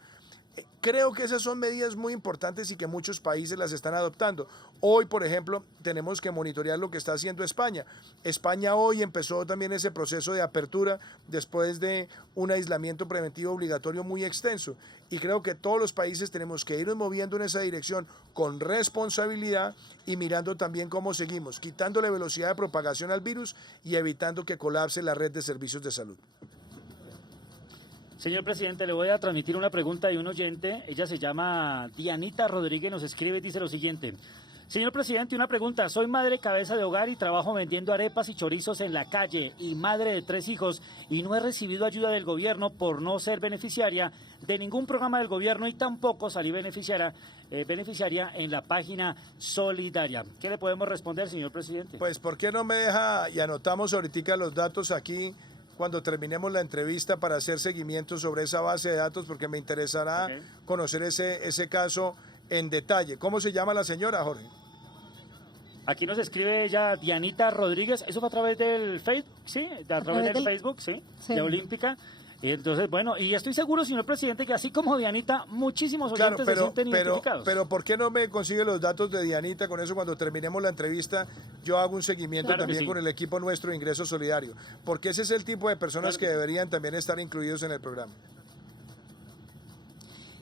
Creo que esas son medidas muy importantes y que muchos países las están adoptando. Hoy, por ejemplo, tenemos que monitorear lo que está haciendo España. España hoy empezó también ese proceso de apertura después de un aislamiento preventivo obligatorio muy extenso. Y creo que todos los países tenemos que irnos moviendo en esa dirección con responsabilidad y mirando también cómo seguimos, quitándole velocidad de propagación al virus y evitando que colapse la red de servicios de salud. Señor presidente, le voy a transmitir una pregunta de un oyente. Ella se llama Dianita Rodríguez, nos escribe y dice lo siguiente. Señor presidente, una pregunta. Soy madre cabeza de hogar y trabajo vendiendo arepas y chorizos en la calle y madre de 3 hijos y no he recibido ayuda del gobierno por no ser beneficiaria de ningún programa del gobierno y tampoco salí beneficiaria en la página Solidaria. ¿Qué le podemos responder, señor presidente? Pues, ¿por qué no me deja y anotamos ahorita los datos aquí cuando terminemos la entrevista para hacer seguimiento sobre esa base de datos? Porque me interesará conocer ese caso en detalle. ¿Cómo se llama la señora, Jorge? Aquí nos escribe ella Dianita Rodríguez. ¿Eso fue a través del Facebook? Sí, a través del Facebook, sí, de Olímpica. Y entonces, bueno, y estoy seguro, señor presidente, que así como Dianita, muchísimos oyentes se sienten identificados. Pero ¿por qué no me consigue los datos de Dianita? Con eso, cuando terminemos la entrevista, yo hago un seguimiento también con el equipo nuestro de Ingreso Solidario. Porque ese es el tipo de personas que deberían también estar incluidos en el programa.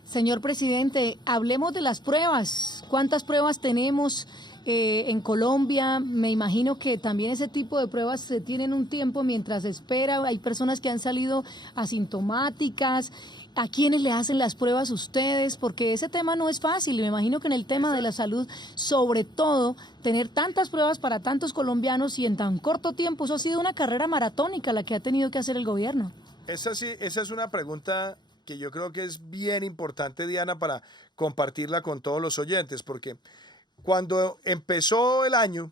Señor presidente, hablemos de las pruebas. ¿Cuántas pruebas tenemos en Colombia? Me imagino que también ese tipo de pruebas se tienen un tiempo mientras se espera. Hay personas que han salido asintomáticas. ¿A quiénes le hacen las pruebas ustedes? Porque ese tema no es fácil. Me imagino que en el tema de la salud, sobre todo, tener tantas pruebas para tantos colombianos y en tan corto tiempo, eso ha sido una carrera maratónica la que ha tenido que hacer el gobierno. Esa es una pregunta que yo creo que es bien importante, Diana, para compartirla con todos los oyentes, porque cuando empezó el año,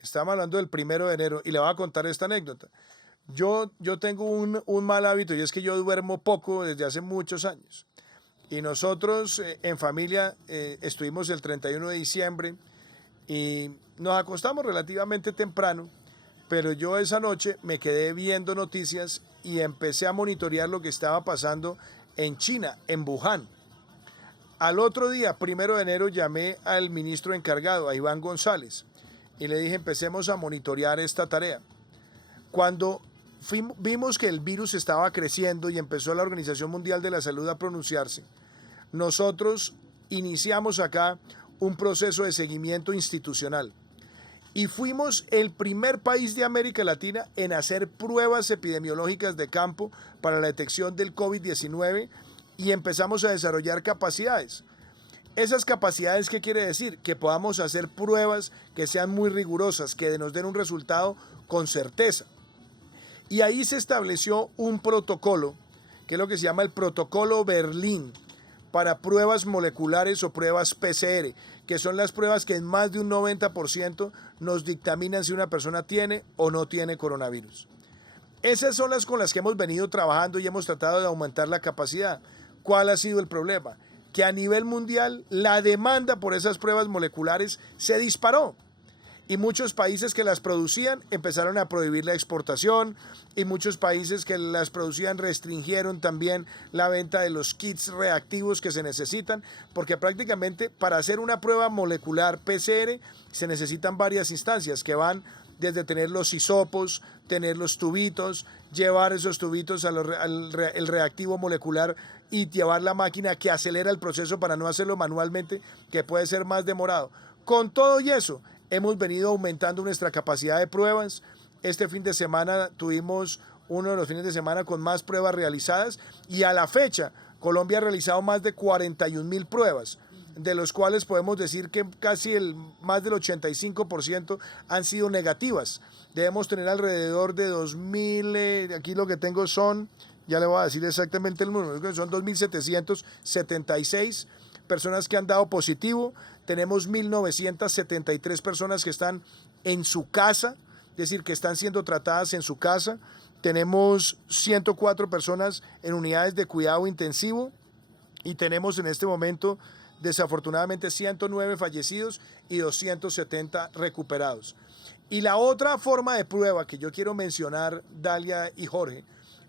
estamos hablando del 1 de enero, y le voy a contar esta anécdota. Yo tengo un mal hábito, y es que yo duermo poco desde hace muchos años. Y nosotros en familia estuvimos el 31 de diciembre y nos acostamos relativamente temprano, pero yo esa noche me quedé viendo noticias y empecé a monitorear lo que estaba pasando en China, en Wuhan. Al otro día, 1 de enero, llamé al ministro encargado, a Iván González, y le dije, empecemos a monitorear esta tarea. Cuando vimos que el virus estaba creciendo y empezó la Organización Mundial de la Salud a pronunciarse, nosotros iniciamos acá un proceso de seguimiento institucional y fuimos el primer país de América Latina en hacer pruebas epidemiológicas de campo para la detección del COVID-19 y empezamos a desarrollar capacidades. Esas capacidades, ¿qué quiere decir? Que podamos hacer pruebas que sean muy rigurosas, que nos den un resultado con certeza. Y ahí se estableció un protocolo, que es lo que se llama el Protocolo Berlín, para pruebas moleculares o pruebas PCR, que son las pruebas que en más de un 90% nos dictaminan si una persona tiene o no tiene coronavirus. Esas son las con las que hemos venido trabajando y hemos tratado de aumentar la capacidad. ¿Cuál ha sido el problema? Que a nivel mundial la demanda por esas pruebas moleculares se disparó. Y muchos países que las producían empezaron a prohibir la exportación y muchos países que las producían restringieron también la venta de los kits reactivos que se necesitan, porque prácticamente para hacer una prueba molecular PCR se necesitan varias instancias que van desde tener los hisopos, tener los tubitos, llevar esos tubitos al reactivo molecular y llevar la máquina que acelera el proceso para no hacerlo manualmente, que puede ser más demorado. Con todo y eso, hemos venido aumentando nuestra capacidad de pruebas. Este fin de semana tuvimos uno de los fines de semana con más pruebas realizadas y a la fecha Colombia ha realizado más de 41.000 pruebas, de los cuales podemos decir que casi más del 85% han sido negativas. Debemos tener alrededor de 2.000, aquí lo que tengo son, ya le voy a decir exactamente el número, son 2.776 personas que han dado positivo. Tenemos 1.973 personas que están en su casa, es decir, que están siendo tratadas en su casa. Tenemos 104 personas en unidades de cuidado intensivo y tenemos en este momento desafortunadamente 109 fallecidos y 270 recuperados. Y la otra forma de prueba que yo quiero mencionar, Dalia y Jorge,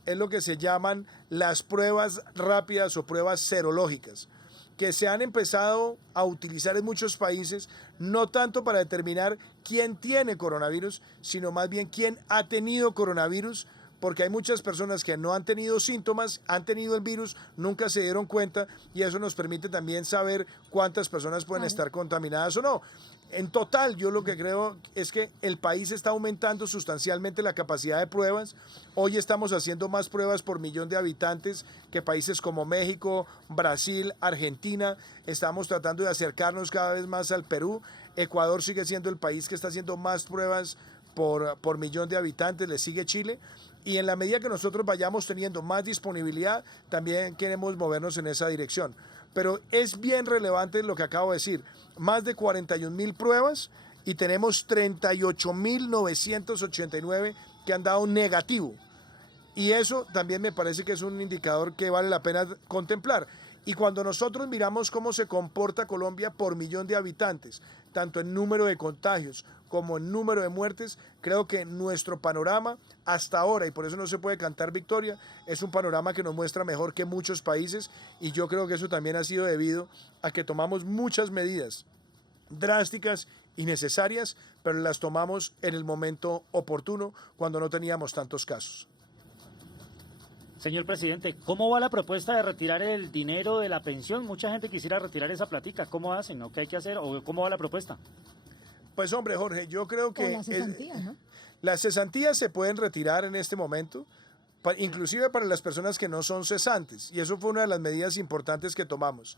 es lo que se llaman las pruebas rápidas o pruebas serológicas, que se han empezado a utilizar en muchos países, no tanto para determinar quién tiene coronavirus, sino más bien quién ha tenido coronavirus, porque hay muchas personas que no han tenido síntomas, han tenido el virus, nunca se dieron cuenta, y eso nos permite también saber cuántas personas pueden estar contaminadas o no. En total, yo lo que creo es que el país está aumentando sustancialmente la capacidad de pruebas. Hoy estamos haciendo más pruebas por millón de habitantes que países como México, Brasil, Argentina. Estamos tratando de acercarnos cada vez más al Perú. Ecuador sigue siendo el país que está haciendo más pruebas por millón de habitantes, le sigue Chile. Y en la medida que nosotros vayamos teniendo más disponibilidad, también queremos movernos en esa dirección. Pero es bien relevante lo que acabo de decir, más de 41.000 pruebas y tenemos 38.989 que han dado negativo. Y eso también me parece que es un indicador que vale la pena contemplar. Y cuando nosotros miramos cómo se comporta Colombia por millón de habitantes, tanto en número de contagios como en número de muertes, creo que nuestro panorama hasta ahora, y por eso no se puede cantar victoria, es un panorama que nos muestra mejor que muchos países, y yo creo que eso también ha sido debido a que tomamos muchas medidas drásticas y necesarias, pero las tomamos en el momento oportuno, cuando no teníamos tantos casos. Señor presidente, ¿cómo va la propuesta de retirar el dinero de la pensión? Mucha gente quisiera retirar esa platica. ¿Cómo hacen? ¿O qué hay que hacer? ¿O cómo va la propuesta? Pues hombre, Jorge, yo creo que las cesantías, ¿no? Las cesantías se pueden retirar en este momento, inclusive para las personas que no son cesantes, y eso fue una de las medidas importantes que tomamos.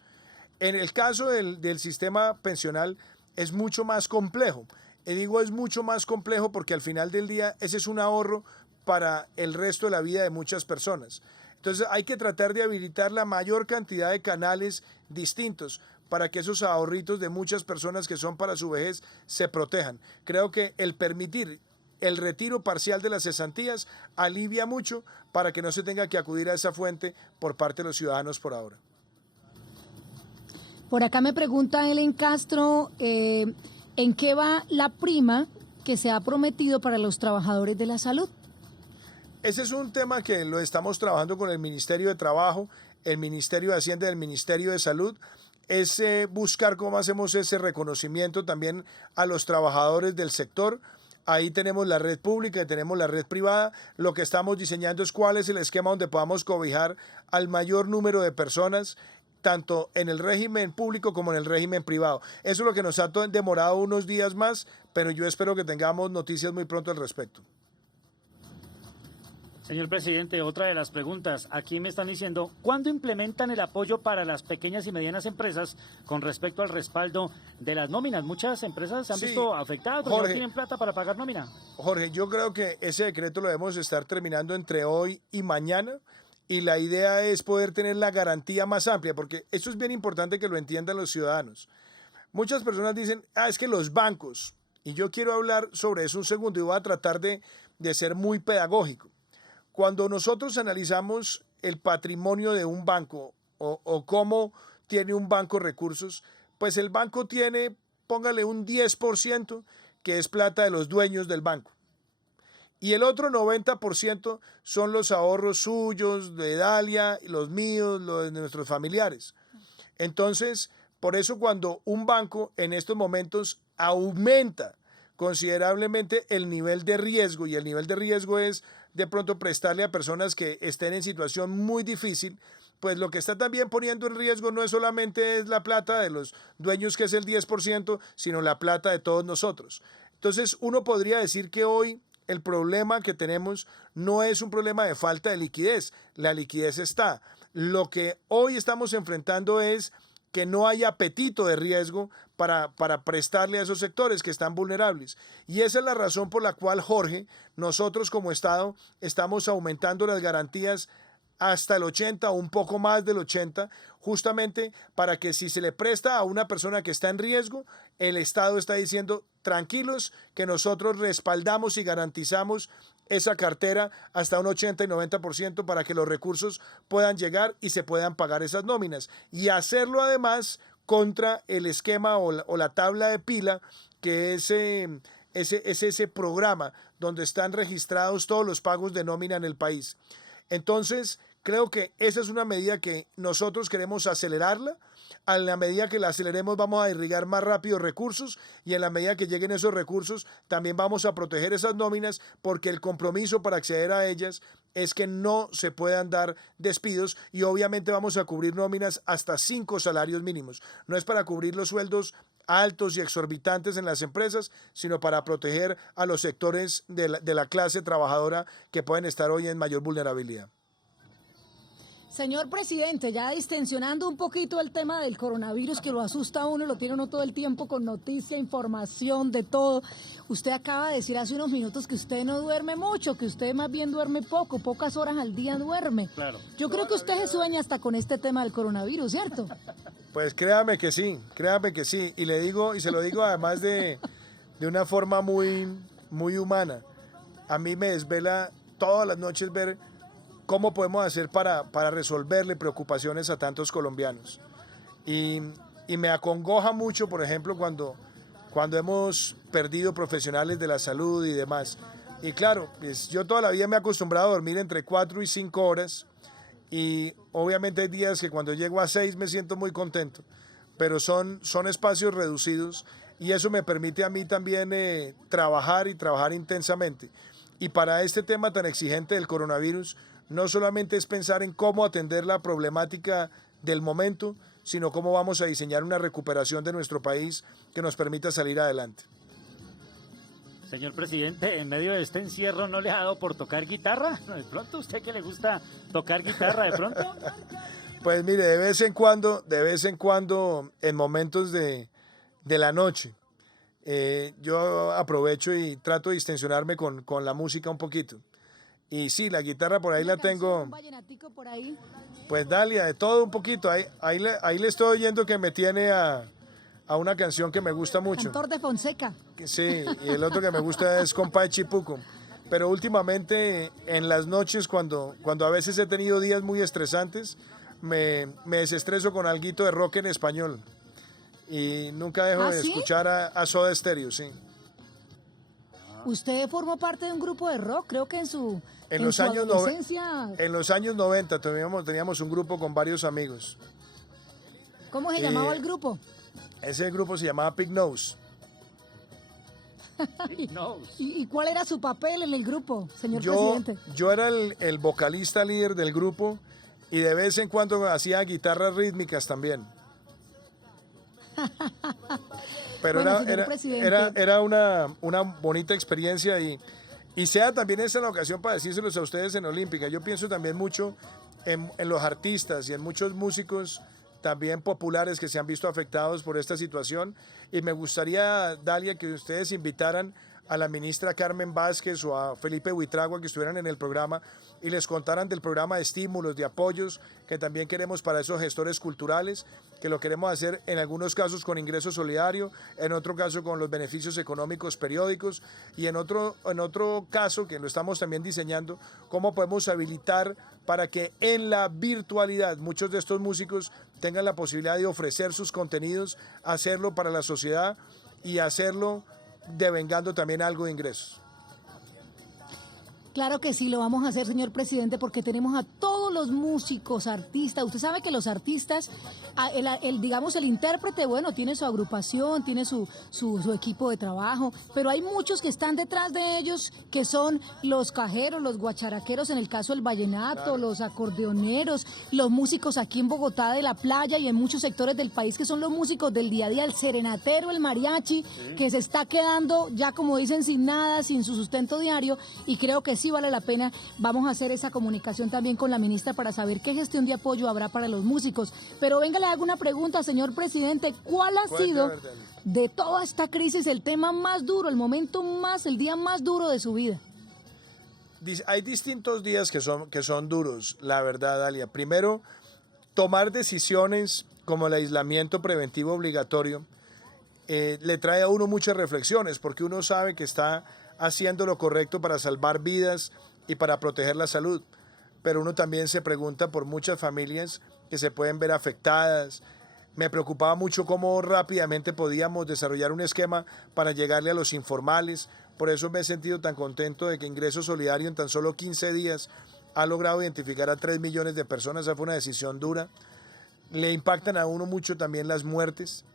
En el caso del sistema pensional es mucho más complejo. Y digo es mucho más complejo porque al final del día ese es un ahorro para el resto de la vida de muchas personas. Entonces hay que tratar de habilitar la mayor cantidad de canales distintos para que esos ahorritos de muchas personas que son para su vejez se protejan. Creo que el permitir el retiro parcial de las cesantías alivia mucho para que no se tenga que acudir a esa fuente por parte de los ciudadanos por ahora. Por acá me pregunta Ellen Castro, ¿en qué va la prima que se ha prometido para los trabajadores de la salud? Ese es un tema que lo estamos trabajando con el Ministerio de Trabajo, el Ministerio de Hacienda y el Ministerio de Salud. Es buscar cómo hacemos ese reconocimiento también a los trabajadores del sector. Ahí tenemos la red pública y tenemos la red privada. Lo que estamos diseñando es cuál es el esquema donde podamos cobijar al mayor número de personas, tanto en el régimen público como en el régimen privado. Eso es lo que nos ha demorado unos días más, pero yo espero que tengamos noticias muy pronto al respecto. Señor presidente, otra de las preguntas. Aquí me están diciendo, ¿cuándo implementan el apoyo para las pequeñas y medianas empresas con respecto al respaldo de las nóminas? Muchas empresas se han visto afectadas porque no tienen plata para pagar nómina. Jorge, yo creo que ese decreto lo debemos estar terminando entre hoy y mañana. Y la idea es poder tener la garantía más amplia, porque esto es bien importante que lo entiendan los ciudadanos. Muchas personas dicen, es que los bancos, y yo quiero hablar sobre eso un segundo y voy a tratar de ser muy pedagógico. Cuando nosotros analizamos el patrimonio de un banco o cómo tiene un banco recursos, pues el banco tiene, póngale un 10% que es plata de los dueños del banco. Y el otro 90% son los ahorros suyos, de Dalia, los míos, los de nuestros familiares. Entonces, por eso cuando un banco en estos momentos aumenta considerablemente el nivel de riesgo, y el nivel de riesgo es de pronto prestarle a personas que estén en situación muy difícil, pues lo que está también poniendo en riesgo no es solamente es la plata de los dueños, que es el 10%, sino la plata de todos nosotros. Entonces, uno podría decir que hoy el problema que tenemos no es un problema de falta de liquidez, la liquidez está. Lo que hoy estamos enfrentando es que no hay apetito de riesgo para prestarle a esos sectores que están vulnerables. Y esa es la razón por la cual, Jorge, nosotros como Estado estamos aumentando las garantías hasta el 80 o un poco más del 80, justamente para que si se le presta a una persona que está en riesgo, el Estado está diciendo, tranquilos, que nosotros respaldamos y garantizamos esa cartera hasta un 80 y 90% para que los recursos puedan llegar y se puedan pagar esas nóminas. Y hacerlo además contra el esquema o la tabla de pila, que es ese programa donde están registrados todos los pagos de nómina en el país. Entonces, creo que esa es una medida que nosotros queremos acelerarla. A la medida que la aceleremos vamos a irrigar más rápido recursos, y en la medida que lleguen esos recursos también vamos a proteger esas nóminas, porque el compromiso para acceder a ellas es que no se puedan dar despidos, y obviamente vamos a cubrir nóminas hasta 5 salarios mínimos. No es para cubrir los sueldos altos y exorbitantes en las empresas, sino para proteger a los sectores de la clase trabajadora que pueden estar hoy en mayor vulnerabilidad. Señor presidente, ya distensionando un poquito el tema del coronavirus, que lo asusta a uno, lo tiene uno todo el tiempo con noticia, información, de todo. Usted acaba de decir hace unos minutos que usted no duerme mucho, que usted más bien duerme poco, pocas horas al día duerme. Claro. Yo creo que usted se sueña hasta con este tema del coronavirus, ¿cierto? Pues créame que sí, y le digo, y se lo digo además de una forma muy, muy humana. A mí me desvela todas las noches ver cómo podemos hacer para resolverle preocupaciones a tantos colombianos. Y me acongoja mucho, por ejemplo, cuando hemos perdido profesionales de la salud y demás. Y claro, pues yo toda la vida me he acostumbrado a dormir entre 4 y 5 horas, y obviamente hay días que cuando llego a 6 me siento muy contento, pero son espacios reducidos, y eso me permite a mí también trabajar intensamente. Y para este tema tan exigente del coronavirus, no solamente es pensar en cómo atender la problemática del momento, sino cómo vamos a diseñar una recuperación de nuestro país que nos permita salir adelante. Señor presidente, en medio de este encierro, ¿no le ha dado por tocar guitarra? ¿De pronto usted que le gusta tocar guitarra de pronto? Pues mire, de vez en cuando, en momentos de la noche, yo aprovecho y trato de distensionarme con la música un poquito. Y sí, la guitarra por ahí ¿Una la tengo. canción, un vallenatico por ahí? Pues Dalia, de todo un poquito. Ahí le estoy oyendo que me tiene a una canción que me gusta mucho. Cantor de Fonseca. Sí, y el otro que me gusta es Compadre Chipuco. Pero últimamente en las noches, cuando a veces he tenido días muy estresantes, me desestreso con alguito de rock en español. Y nunca dejo de ¿Sí? escuchar a Soda Stereo, sí. Usted formó parte de un grupo de rock, creo que en su los años adolescencia. En los años 90 teníamos un grupo con varios amigos. ¿Cómo se llamaba el grupo? Ese grupo se llamaba Pig Nose. No. ¿Y cuál era su papel en el grupo, señor presidente? Yo era el vocalista líder del grupo y de vez en cuando hacía guitarras rítmicas también. Pero Bueno, señor presidente. era una bonita experiencia y sea también esta la ocasión para decírselos a ustedes en Olímpica. Yo pienso también mucho en los artistas y en muchos músicos también populares que se han visto afectados por esta situación y me gustaría, Dalia, que ustedes invitaran a la ministra Carmen Vázquez o a Felipe Buitragua que estuvieran en el programa y les contaran del programa de estímulos, de apoyos que también queremos para esos gestores culturales, que lo queremos hacer en algunos casos con ingreso solidario, en otro caso con los beneficios económicos periódicos y en otro caso que lo estamos también diseñando, cómo podemos habilitar para que en la virtualidad muchos de estos músicos tengan la posibilidad de ofrecer sus contenidos, hacerlo para la sociedad y hacerlo devengando también algo de ingresos. Claro que sí, lo vamos a hacer, señor presidente, porque tenemos a todos los músicos, artistas. Usted sabe que los artistas, digamos, el intérprete, bueno, tiene su agrupación, tiene su equipo de trabajo, pero hay muchos que están detrás de ellos, que son los cajeros, los guacharaqueros, en el caso del vallenato, claro, los acordeoneros, los músicos aquí en Bogotá de la playa y en muchos sectores del país, que son los músicos del día a día, el serenatero, el mariachi, sí, que se está quedando ya, como dicen, sin nada, sin su sustento diario, y creo que sí vale la pena. Vamos a hacer esa comunicación también con la ministra para saber qué gestión de apoyo habrá para los músicos. Pero venga, le hago una pregunta, señor presidente. ¿Cuál ha sido de toda esta crisis el tema más duro, el día más duro de su vida? Hay distintos días que son duros, la verdad, Dalia. Primero, tomar decisiones como el aislamiento preventivo obligatorio le trae a uno muchas reflexiones, porque uno sabe que está haciendo lo correcto para salvar vidas y para proteger la salud. Pero uno también se pregunta por muchas familias que se pueden ver afectadas. Me preocupaba mucho cómo rápidamente podíamos desarrollar un esquema para llegarle a los informales. Por eso me he sentido tan contento de que Ingreso Solidario en tan solo 15 días ha logrado identificar a 3 millones de personas. Esa fue una decisión dura. Le impactan a uno mucho también las muertes.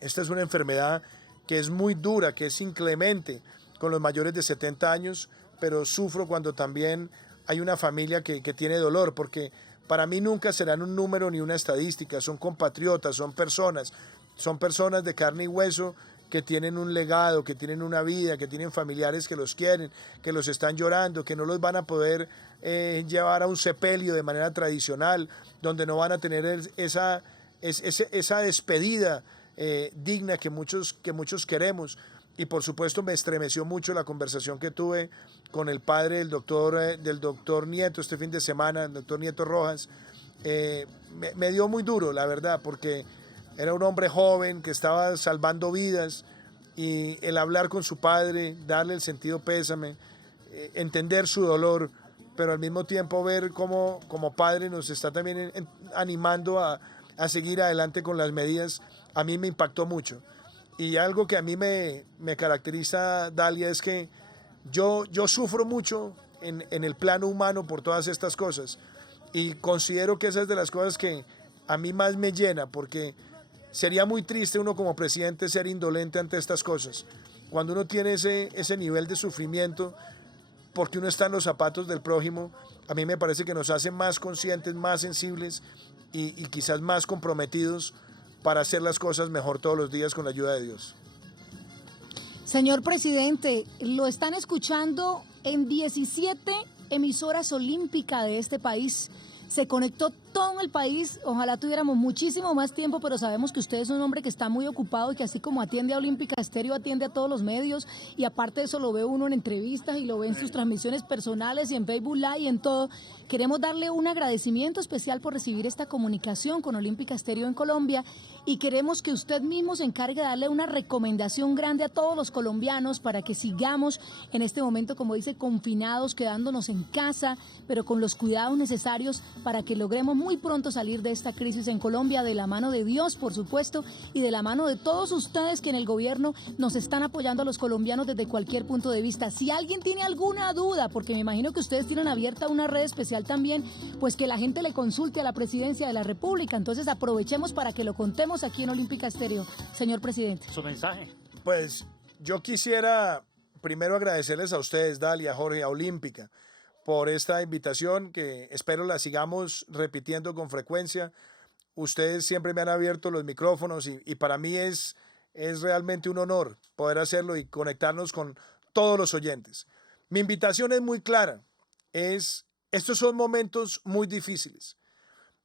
Esta es una enfermedad que es muy dura, que es inclemente con los mayores de 70 años, pero sufro cuando también hay una familia que tiene dolor, porque para mí nunca serán un número ni una estadística, son compatriotas, son personas de carne y hueso que tienen un legado, que tienen una vida, que tienen familiares que los quieren, que los están llorando, que no los van a poder llevar a un sepelio de manera tradicional, donde no van a tener esa despedida digna que muchos queremos. Y por supuesto me estremeció mucho la conversación que tuve con el padre del doctor Nieto este fin de semana, el doctor Nieto Rojas. Me dio muy duro, la verdad, porque era un hombre joven que estaba salvando vidas y el hablar con su padre, darle el sentido pésame, entender su dolor, pero al mismo tiempo ver cómo como padre nos está también animando a seguir adelante con las medidas, a mí me impactó mucho. Y algo que a mí me caracteriza, Dalia, es que yo sufro mucho en el plano humano por todas estas cosas. Y considero que esa es de las cosas que a mí más me llena, porque sería muy triste uno como presidente ser indolente ante estas cosas. Cuando uno tiene ese nivel de sufrimiento, porque uno está en los zapatos del prójimo, a mí me parece que nos hace más conscientes, más sensibles y quizás más comprometidos para hacer las cosas mejor todos los días con la ayuda de Dios. Señor presidente, lo están escuchando en 17 emisoras olímpicas de este país. Se conectó todo el país. Ojalá tuviéramos muchísimo más tiempo, pero sabemos que usted es un hombre que está muy ocupado y que así como atiende a Olímpica Estéreo, atiende a todos los medios, y aparte de eso lo ve uno en entrevistas y lo ve en sus transmisiones personales y en Facebook Live y en todo. Queremos darle un agradecimiento especial por recibir esta comunicación con Olímpica Estéreo en Colombia, y queremos que usted mismo se encargue de darle una recomendación grande a todos los colombianos para que sigamos en este momento, como dice, confinados, quedándonos en casa, pero con los cuidados necesarios para que logremos muy pronto salir de esta crisis en Colombia, de la mano de Dios, por supuesto, y de la mano de todos ustedes que en el gobierno nos están apoyando a los colombianos desde cualquier punto de vista. Si alguien tiene alguna duda, porque me imagino que ustedes tienen abierta una red especial también, pues que la gente le consulte a la Presidencia de la República. Entonces aprovechemos para que lo contemos aquí en Olímpica Estéreo, señor presidente. Su mensaje. Pues yo quisiera primero agradecerles a ustedes, Dalia, Jorge, a Olímpica, por esta invitación que espero la sigamos repitiendo con frecuencia. Ustedes siempre me han abierto los micrófonos y para mí es realmente un honor poder hacerlo y conectarnos con todos los oyentes. Mi invitación es muy clara. Estos son momentos muy difíciles.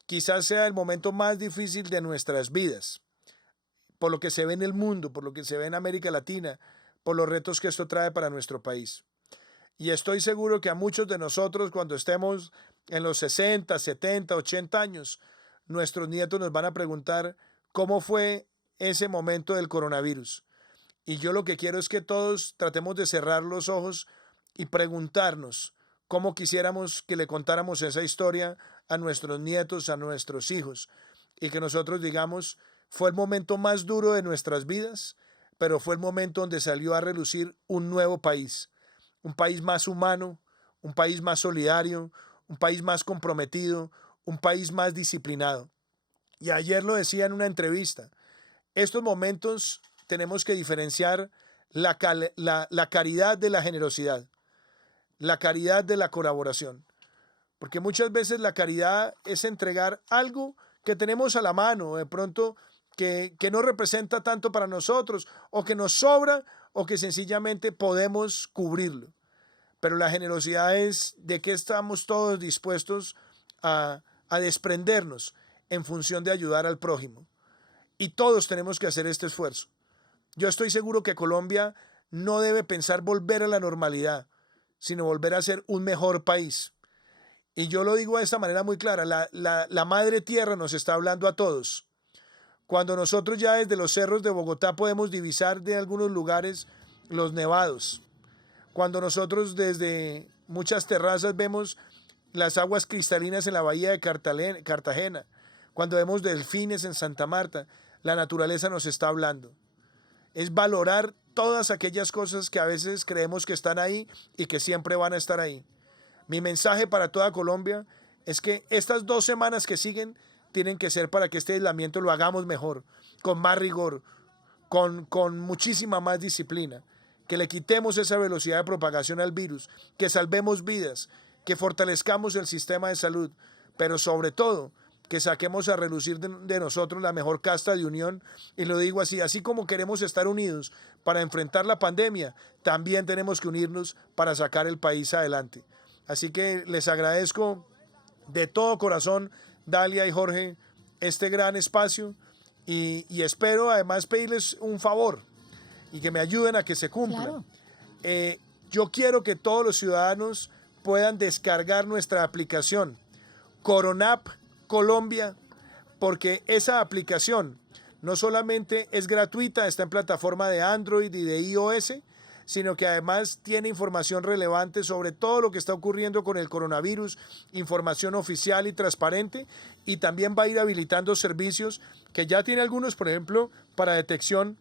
Quizás sea el momento más difícil de nuestras vidas, por lo que se ve en el mundo, por lo que se ve en América Latina, por los retos que esto trae para nuestro país. Y estoy seguro que a muchos de nosotros, cuando estemos en los 60, 70, 80 años, nuestros nietos nos van a preguntar cómo fue ese momento del coronavirus. Y yo lo que quiero es que todos tratemos de cerrar los ojos y preguntarnos cómo quisiéramos que le contáramos esa historia a nuestros nietos, a nuestros hijos, y que nosotros digamos, fue el momento más duro de nuestras vidas, pero fue el momento donde salió a relucir un nuevo país, un país más humano, un país más solidario, un país más comprometido, un país más disciplinado. Y ayer lo decía en una entrevista, estos momentos tenemos que diferenciar la caridad de la generosidad, la caridad de la colaboración, porque muchas veces la caridad es entregar algo que tenemos a la mano, de pronto que no representa tanto para nosotros, o que nos sobra, o que sencillamente podemos cubrirlo. Pero la generosidad es de que estamos todos dispuestos a desprendernos en función de ayudar al prójimo. Y todos tenemos que hacer este esfuerzo. Yo estoy seguro que Colombia no debe pensar volver a la normalidad, sino volver a ser un mejor país. Y yo lo digo de esta manera muy clara, la Madre Tierra nos está hablando a todos. Cuando nosotros ya desde los cerros de Bogotá podemos divisar de algunos lugares los nevados, cuando nosotros desde muchas terrazas vemos las aguas cristalinas en la bahía de Cartagena, cuando vemos delfines en Santa Marta, la naturaleza nos está hablando. Es valorar todas aquellas cosas que a veces creemos que están ahí y que siempre van a estar ahí. Mi mensaje para toda Colombia es que estas 2 semanas que siguen tienen que ser para que este aislamiento lo hagamos mejor, con más rigor, con muchísima más disciplina, que le quitemos esa velocidad de propagación al virus, que salvemos vidas, que fortalezcamos el sistema de salud, pero sobre todo que saquemos a relucir de nosotros la mejor casta de unión, y lo digo así como queremos estar unidos para enfrentar la pandemia, también tenemos que unirnos para sacar el país adelante. Así que les agradezco de todo corazón, Dalia y Jorge, este gran espacio, y espero además pedirles un favor y que me ayuden a que se cumpla. Claro. Yo quiero que todos los ciudadanos puedan descargar nuestra aplicación Coronap Colombia, porque esa aplicación no solamente es gratuita, está en plataforma de Android y de iOS, sino que además tiene información relevante sobre todo lo que está ocurriendo con el coronavirus, información oficial y transparente, y también va a ir habilitando servicios que ya tiene algunos, por ejemplo, para detección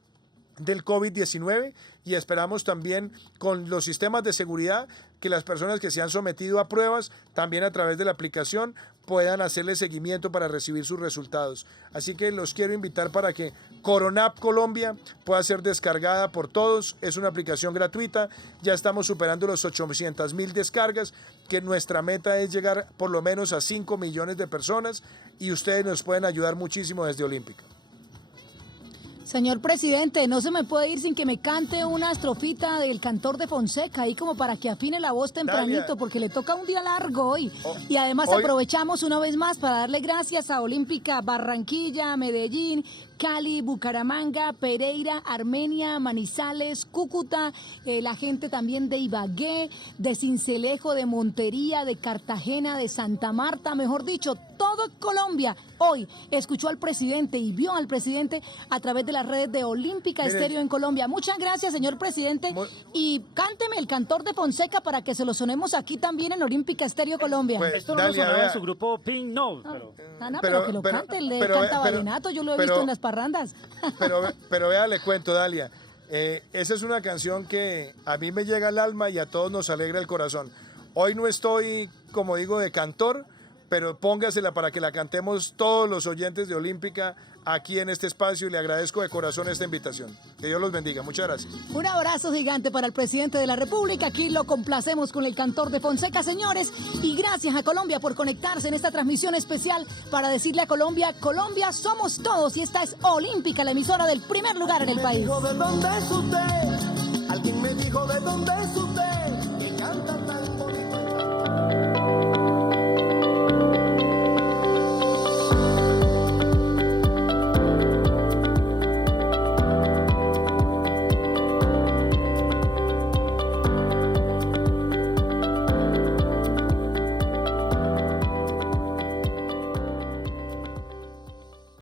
del COVID-19, y esperamos también con los sistemas de seguridad que las personas que se han sometido a pruebas también a través de la aplicación puedan hacerle seguimiento para recibir sus resultados. Así que los quiero invitar para que Coronap Colombia pueda ser descargada por todos. Es una aplicación gratuita, ya estamos superando los 800,000 descargas, que nuestra meta es llegar por lo menos a 5 millones de personas, y ustedes nos pueden ayudar muchísimo desde Olímpica. Señor presidente, no se me puede ir sin que me cante una estrofita del Cantor de Fonseca, ahí como para que afine la voz tempranito, Dalia. porque le toca un día largo hoy. Y además hoy- aprovechamos una vez más para darle gracias a Olímpica Barranquilla, Medellín, Cali, Bucaramanga, Pereira, Armenia, Manizales, Cúcuta, la gente también de Ibagué, de Sincelejo, de Montería, de Cartagena, de Santa Marta, mejor dicho, todo Colombia hoy escuchó al presidente y vio al presidente a través de las redes de Olímpica Mire, Estéreo en Colombia. Muchas gracias, señor presidente, y cánteme el Cantor de Fonseca para que se lo sonemos aquí también en Olímpica Estéreo Colombia. Pues, Esto no lo Dalia, sonaba en vea. su grupo Pink Note, pero... Ana, pero- pero que lo pero- cante, él pero- canta pero- vallenato, yo lo he pero- visto en las parrandas. Pero vea, le cuento, Dalia. Esa es una canción que a mí me llega al alma y a todos nos alegra el corazón. Hoy no estoy, como digo, de cantor, pero póngasela para que la cantemos todos los oyentes de Olímpica aquí en este espacio y le agradezco de corazón esta invitación. Que Dios los bendiga. Muchas gracias. Un abrazo gigante para el presidente de la República. Aquí lo complacemos con el Cantor de Fonseca, señores. Y gracias a Colombia por conectarse en esta transmisión especial para decirle a Colombia, Colombia somos todos y esta es Olímpica, la emisora del primer lugar en el país. ¿De dónde es usted? Alguien me dijo de dónde es usted.